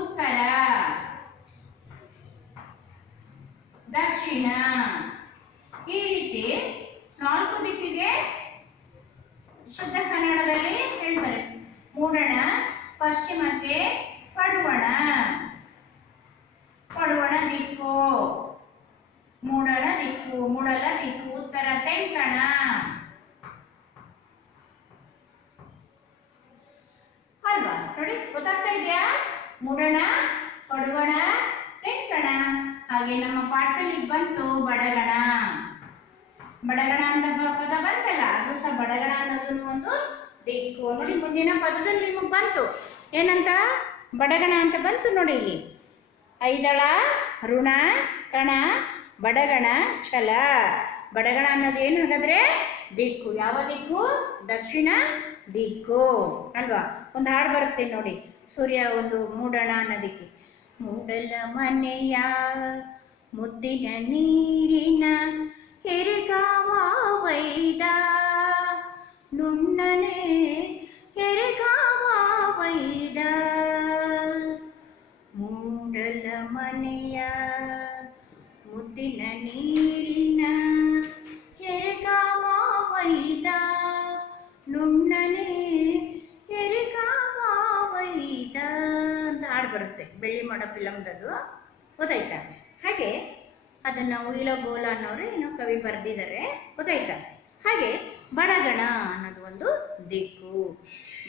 ಉತ್ತರ, ದಕ್ಷಿಣ. ಈ ರೀತಿ 4 ದಿಕ್ಕಿಗೆ ಶುದ್ಧ ಕನ್ನಡದಲ್ಲಿ ಹೇಳ್ತಾರೆ. ಮೂಡಣ, ಪಶ್ಚಿಮಕ್ಕೆ ಪಡುವಣ ದಿಕ್ಕು, ಮೂಡಣ ದಿಕ್ಕು, ಮೂಡಲ ದಿಕ್ಕು. ಉತ್ತರ ತೆಂಕಣ. ಅಲ್ವಾ? ನೋಡಿ, ಗೊತ್ತಾಗ್ತಾ ಇದೆಯಾ? ಮೂಡಣ, ಪಡುವಣ, ತೆಂಕಣ. ಹಾಗೆ ನಮ್ಮ ಪಾಠದಲ್ಲಿ ಬಂತು ಬಡಗಣ. ಬಡಗಣ ಅಂತ ಪದ ಬಂತಲ್ಲ, ಅದು ಸಹ ಬಡಗಣ ಅನ್ನೋದನ್ನು ಒಂದು ದಿಕ್ಕು. ನೋಡಿ, ಮುಂದಿನ ಪದದಲ್ಲಿ ನಿಮಗೆ ಬಂತು ಏನಂತ? ಬಡಗಣ ಅಂತ ಬಂತು ನೋಡಿ ಇಲ್ಲಿ. ಐದಳ, ಋಣ, ಕಣ, ಬಡಗಣ, ಛಲ. ಬಡಗಣ ಅನ್ನೋದು ಏನು ಹಾಗಾದ್ರೆ? ದಿಕ್ಕು. ಯಾವ ದಿಕ್ಕು? ದಕ್ಷಿಣ ದಿಕ್ಕು ಅಲ್ವಾ? ಒಂದು ಹಾಡು ಬರುತ್ತೆ ನೋಡಿ, ಸೂರ್ಯ ಒಂದು ಮೂಡಣ ಅನ್ನೋದಕ್ಕೆ. ಮೂಡಲ ಮನೆಯ ಮುದ್ದಿನ ನೀರಿನ ಹೆರೆಗಾವ ವೈದ, ನುಣ್ಣನೆ ಹೆರೆಗಾವ ವೈದ. ಮೂಡಲ ಮನೆಯ ಮುದ್ದಿನ ನೀರಿನ ಹೆರೆಗಾವ ವೈದ, ನುಣ್ಣನೆ ಹೆರೆಗಾವ ವೈದ ಅಂತ ಹಾಡು ಬರುತ್ತೆ. ಬೆಳ್ಳಿ ಮಾಡೋ ಫಿಲಮ್ದದು, ಗೊತ್ತಾಯ್ತಾ? ಹಾಗೆ ಅದನ್ನು ಉಯಿಲಗೋಲ ಅನ್ನೋರು ಏನೋ ಕವಿ ಬರೆದಿದ್ದಾರೆ, ಗೊತ್ತಾಯ್ತಾ? ಹಾಗೆ ಬಡಗಣ ಅನ್ನೋದು ಒಂದು ದಿಕ್ಕು.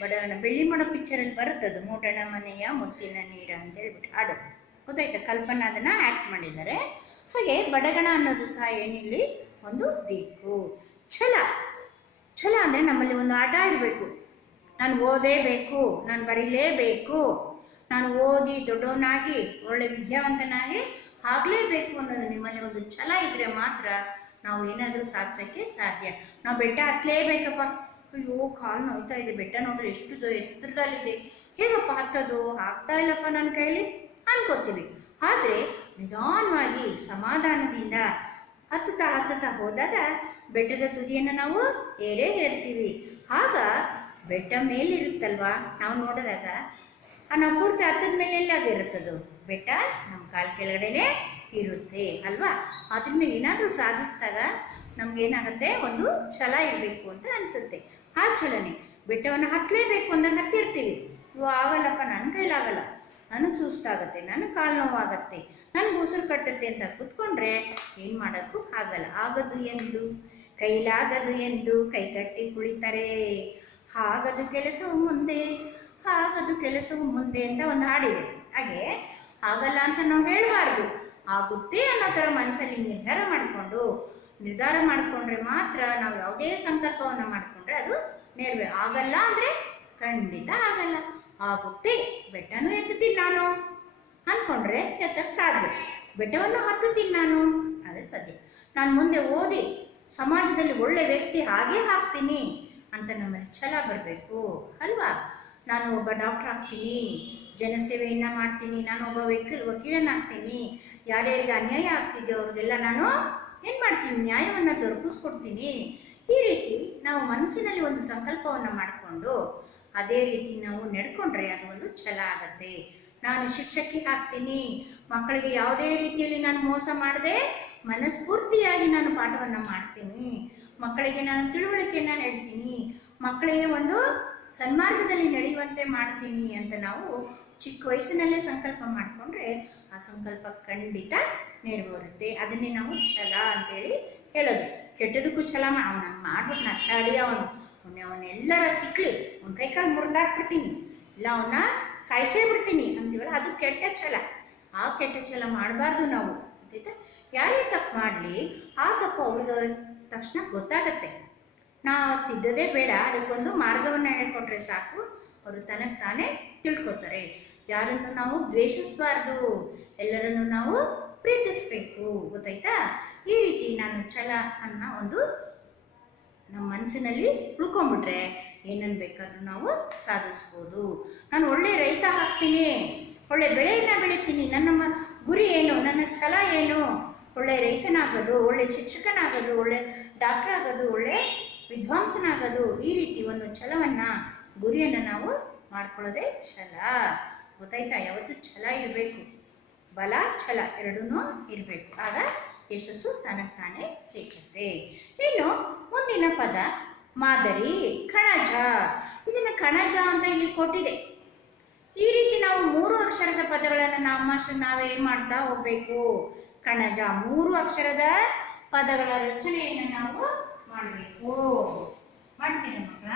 ಬಡಗಣ ಬೆಳ್ಳಿ ಮಾಡೋ ಪಿಕ್ಚರಲ್ಲಿ ಬರುತ್ತದು, ಮೂಡಣ ಮನೆಯ ಮುತ್ತಿನ ನೀರ ಅಂತ ಹೇಳ್ಬಿಟ್ಟು ಹಾಡು, ಗೊತ್ತಾಯ್ತಾ? ಕಲ್ಪನಾ ಅದನ್ನು ಆ್ಯಕ್ಟ್ ಮಾಡಿದ್ದಾರೆ. ಹಾಗೆ ಬಡಗಣ ಅನ್ನೋದು ಸಹ ಏನಿಲ್ಲಿ ಒಂದು ದಿಕ್ಕು. ಛಲ ಅಂದರೆ ನಮ್ಮಲ್ಲಿ ಒಂದು ಆಟ ಇರಬೇಕು. ನಾನು ಓದೇಬೇಕು, ನಾನು ಬರೀಲೇಬೇಕು, ನಾನು ಓದಿ ದೊಡ್ಡವನಾಗಿ ಒಳ್ಳೆ ವಿದ್ಯಾವಂತನಾಗಿ ಆಗಲೇಬೇಕು ಅನ್ನೋದು ನಿಮ್ಮಲ್ಲಿ ಒಂದು ಛಲ ಇದ್ದರೆ ಮಾತ್ರ ನಾವು ಏನಾದರೂ ಸಾಧಿಸೋಕ್ಕೆ ಸಾಧ್ಯ. ನಾವು ಬೆಟ್ಟ ಹತ್ತಲೇಬೇಕಪ್ಪ, ಅಯ್ಯೋ ಕಾಲು ನೋಯ್ತಾ ಇದೆ, ಬೆಟ್ಟ ನೋಡಿದ್ರೆ ಎಷ್ಟು ಎತ್ತರದಲ್ಲಿದೆ, ಹೇಗಪ್ಪ ಹತ್ತೋದು, ಆಗ್ತಾ ಇಲ್ಲಪ್ಪ ನನ್ನ ಕೈಲಿ ಅನ್ಕೋತೀವಿ. ಆದರೆ ನಿಧಾನವಾಗಿ ಸಮಾಧಾನದಿಂದ ಹತ್ತುತ್ತಾ ಹೋದಾಗ ಬೆಟ್ಟದ ತುದಿಯನ್ನು ನಾವು ಏರ್ತೀವಿ. ಆಗ ಬೆಟ್ಟ ಮೇಲಿರುತ್ತಲ್ವಾ, ನಾವು ನೋಡಿದಾಗ ನಾವು ಪೂರ್ತಿ ಹತ್ತದ ಮೇಲೆ ಎಲ್ಲಾಗಿರುತ್ತದು ಬೆಟ್ಟ ನಮ್ಮ ಕಾಲು ಕೆಳಗಡೆನೇ ಇರುತ್ತೆ ಅಲ್ವಾ? ಅದರಿಂದ ಏನಾದರೂ ಸಾಧಿಸಿದಾಗ ನಮಗೇನಾಗುತ್ತೆ, ಒಂದು ಛಲ ಇರಬೇಕು ಅಂತ ಅನಿಸುತ್ತೆ. ಆ ಛಲನೆ ಬೆಟ್ಟವನ್ನು ಹತ್ತಲೇಬೇಕು ಅಂದಾಗ ಹತ್ತಿರ್ತೀವಿ. ಇವು ಆಗಲ್ಲಪ್ಪ, ನನ್ನ ಕೈಲಾಗಲ್ಲ, ನನಗೆ ಸುಸ್ತಾಗುತ್ತೆ, ನನಗೆ ಕಾಲು ನೋವಾಗತ್ತೆ, ನನಗೆ ಉಸಿರು ಕಟ್ಟುತ್ತೆ ಅಂತ ಕೂತ್ಕೊಂಡ್ರೆ ಏನು ಮಾಡೋಕ್ಕೂ ಆಗಲ್ಲ. ಆಗದು ಎಂದು ಕೈಲಾಗದು ಎಂದು ಕೈಕಟ್ಟಿ ಕುಳಿತರೆ ಆಗದು ಕೆಲಸವು ಮುಂದೆ, ಆಗದು ಕೆಲಸವು ಮುಂದೆ ಅಂತ ಒಂದು ಹಾಡಿದೆ. ಹಾಗೆ ಆಗಲ್ಲ ಅಂತ ನಾವು ಹೇಳಬಾರ್ದು, ಆಗುತ್ತೆ ಅನ್ನೋ ಥರ ಮನಸ್ಸಲ್ಲಿ ನಿರ್ಧಾರ ಮಾಡಿಕೊಂಡ್ರೆ ಮಾತ್ರ ನಾವು ಯಾವುದೇ ಸಂಕಲ್ಪವನ್ನು ಮಾಡಿಕೊಂಡ್ರೆ ಅದು ನೆರವೇರು. ಆಗಲ್ಲ ಅಂದರೆ ಖಂಡಿತ ಆಗಲ್ಲ. ಆಗುತ್ತೆ, ಬೆಟ್ಟನೂ ಎತ್ತುತ್ತೀನಿ ನಾನು ಅಂದ್ಕೊಂಡ್ರೆ ಎತ್ತಕ್ಕೆ ಸಾಧ್ಯ, ಬೆಟ್ಟವನ್ನು ಹತ್ತುತ್ತೀನಿ ನಾನು, ಅದೇ ಸಾಧ್ಯ. ನಾನು ಮುಂದೆ ಓದಿ ಸಮಾಜದಲ್ಲಿ ಒಳ್ಳೆ ವ್ಯಕ್ತಿ ಹಾಗೇ ಆಗ್ತೀನಿ ಅಂತ ನಮ್ಮಲ್ಲಿ ಛಲ ಬರಬೇಕು ಅಲ್ವಾ. ನಾನು ಒಬ್ಬ ಡಾಕ್ಟರ್ ಆಗ್ತೀನಿ, ಜನಸೇವೆಯನ್ನು ಮಾಡ್ತೀನಿ, ನಾನು ಒಬ್ಬ ವಕೀಲನಾಗ್ತೀನಿ, ಯಾರ್ಯಾರಿಗೆ ಅನ್ಯಾಯ ಆಗ್ತಿದೆಯೋ ಅವ್ರಿಗೆಲ್ಲ ನಾನು ಏನು ಮಾಡ್ತೀನಿ, ನ್ಯಾಯವನ್ನು ದೊರಕಿಸ್ಕೊಡ್ತೀನಿ. ಈ ರೀತಿ ನಾವು ಮನಸ್ಸಿನಲ್ಲಿ ಒಂದು ಸಂಕಲ್ಪವನ್ನು ಮಾಡಿಕೊಂಡು ಅದೇ ರೀತಿ ನಾವು ನಡ್ಕೊಂಡ್ರೆ ಅದು ಒಂದು ಛಲ ಆಗತ್ತೆ. ನಾನು ಶಿಕ್ಷಕಿ ಆಗ್ತೀನಿ, ಮಕ್ಕಳಿಗೆ ಯಾವುದೇ ರೀತಿಯಲ್ಲಿ ನಾನು ಮೋಸ ಮಾಡದೆ ಮನಸ್ಫೂರ್ತಿಯಾಗಿ ನಾನು ಪಾಠವನ್ನು ಮಾಡ್ತೀನಿ, ಮಕ್ಕಳಿಗೆ ನಾನು ತಿಳುವಳಿಕೆಯನ್ನು ಹೇಳ್ತೀನಿ, ಮಕ್ಕಳಿಗೆ ಒಂದು ಸನ್ಮಾರ್ಗದಲ್ಲಿ ನಡೆಯುವಂತೆ ಮಾಡ್ತೀನಿ ಅಂತ ನಾವು ಚಿಕ್ಕ ವಯಸ್ಸಿನಲ್ಲೇ ಸಂಕಲ್ಪ ಮಾಡಿಕೊಂಡ್ರೆ ಆ ಸಂಕಲ್ಪ ಖಂಡಿತ ನೆರವೇರುತ್ತೆ. ಅದನ್ನೇ ನಾವು ಛಲ ಅಂತೇಳಿ ಹೇಳೋದು. ಕೆಟ್ಟದಕ್ಕೂ ಛಲ ಅವನ ಮಾಡ್ಬಿಟ್ಟು ನಟ್ಟಾಡಿ ಅವನ್ನೆಲ್ಲರ ಸಿಕ್ಕಲಿ ಅವ್ನ ಕೈಕಾಲು ಮುರಿದಾಕ್ಬಿಡ್ತೀನಿ, ಇಲ್ಲ ಅವನ್ನ ಸಾಯಿಸೇ ಬಿಡ್ತೀನಿ ಅಂತೀವಲ್ಲ, ಅದು ಕೆಟ್ಟ ಛಲ. ಆ ಕೆಟ್ಟ ಛಲ ಮಾಡಬಾರ್ದು ನಾವು. ಗೊತ್ತಾಯ್ತಾ? ಯಾರೇ ತಪ್ಪು ಮಾಡಲಿ ಆ ತಪ್ಪು ಅವ್ರಿಗೆ ತಕ್ಷಣ ಗೊತ್ತಾಗತ್ತೆ. ನಾವು ತಿದ್ದದೇ ಬೇಡ, ಅದಕ್ಕೊಂದು ಮಾರ್ಗವನ್ನು ಹೇಳ್ಕೊಟ್ರೆ ಸಾಕು, ಅವರು ತನಗೆ ತಾನೇ ತಿಳ್ಕೊತಾರೆ. ಯಾರನ್ನು ನಾವು ದ್ವೇಷಿಸಬಾರ್ದು, ಎಲ್ಲರನ್ನು ನಾವು ಪ್ರೀತಿಸಬೇಕು. ಗೊತ್ತಾಯ್ತಾ? ಈ ರೀತಿ ನಾನು ಛಲ ಅನ್ನೋ ಒಂದು ನಮ್ಮ ಮನಸ್ಸಿನಲ್ಲಿ ಉಳ್ಕೊಂಡ್ಬಿಟ್ರೆ ಏನನ್ನು ಬೇಕಾದ್ರೂ ನಾವು ಸಾಧಿಸ್ಬೋದು. ನಾನು ಒಳ್ಳೆ ರೈತ ಆಗ್ತೀನಿ, ಒಳ್ಳೆ ಬೆಳೆಯನ್ನು ಬೆಳಿತೀನಿ, ನನ್ನ ಗುರಿ ಏನು, ನನ್ನ ಛಲ ಏನು, ಒಳ್ಳೆ ರೈತನಾಗೋದು, ಒಳ್ಳೆ ಶಿಕ್ಷಕನಾಗೋದು, ಒಳ್ಳೆ ಡಾಕ್ಟರ್ ಆಗೋದು, ಒಳ್ಳೆ ವಿದ್ವಾಂಸನಾಗೋದು. ಈ ರೀತಿ ಒಂದು ಛಲವನ್ನು, ಗುರಿಯನ್ನು ನಾವು ಮಾಡ್ಕೊಳ್ಳೋದೇ ಛಲ. ಗೊತ್ತಾಯ್ತಾ? ಯಾವತ್ತೂ ಛಲ ಇರಬೇಕು, ಬಲ ಛಲ ಎರಡೂ ಇರಬೇಕು. ಆಗ ಯಶಸ್ಸು ತನಗೆ ತಾನೇ ಸಿಗುತ್ತೆ. ಇನ್ನು ಮುಂದಿನ ಪದ ಮಾದರಿ, ಕಣಜ. ಇದನ್ನು ಕಣಜ ಅಂತ ಇಲ್ಲಿ ಕೊಟ್ಟಿದೆ. ಈ ರೀತಿ ನಾವು 3 ಅಕ್ಷರದ ಪದಗಳನ್ನು ನಾವೇ ಮಾಡ್ತಾ ಹೋಗ್ಬೇಕು. ಕಣಜ 3 ಅಕ್ಷರದ ಪದಗಳ ರಚನೆಯನ್ನು ನಾವು ಮಾಡಬೇಕು. ಮಾಡ್ತೀರಾ ಮಕ್ಕಳ?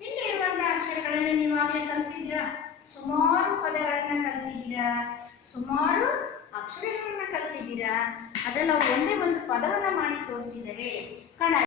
ಇಲ್ಲಿ ಇರುವಂಥ ಅಕ್ಷರಗಳನ್ನು ನೀವಾಗಲೇ ಕಲ್ತಿದ್ದೀರಾ, ಸುಮಾರು ಪದಗಳನ್ನು ಕಲ್ತಿದ್ದೀರಾ, ಸುಮಾರು ಅಕ್ಷರಗಳನ್ನ ಕಲ್ತಿದ್ದೀರಾ. ಅದರಲ್ಲಿ ಅವ್ರು ಒಂದೇ ಒಂದು ಪದವನ್ನು ಮಾಡಿ ತೋರಿಸಿದರೆ ಕಣ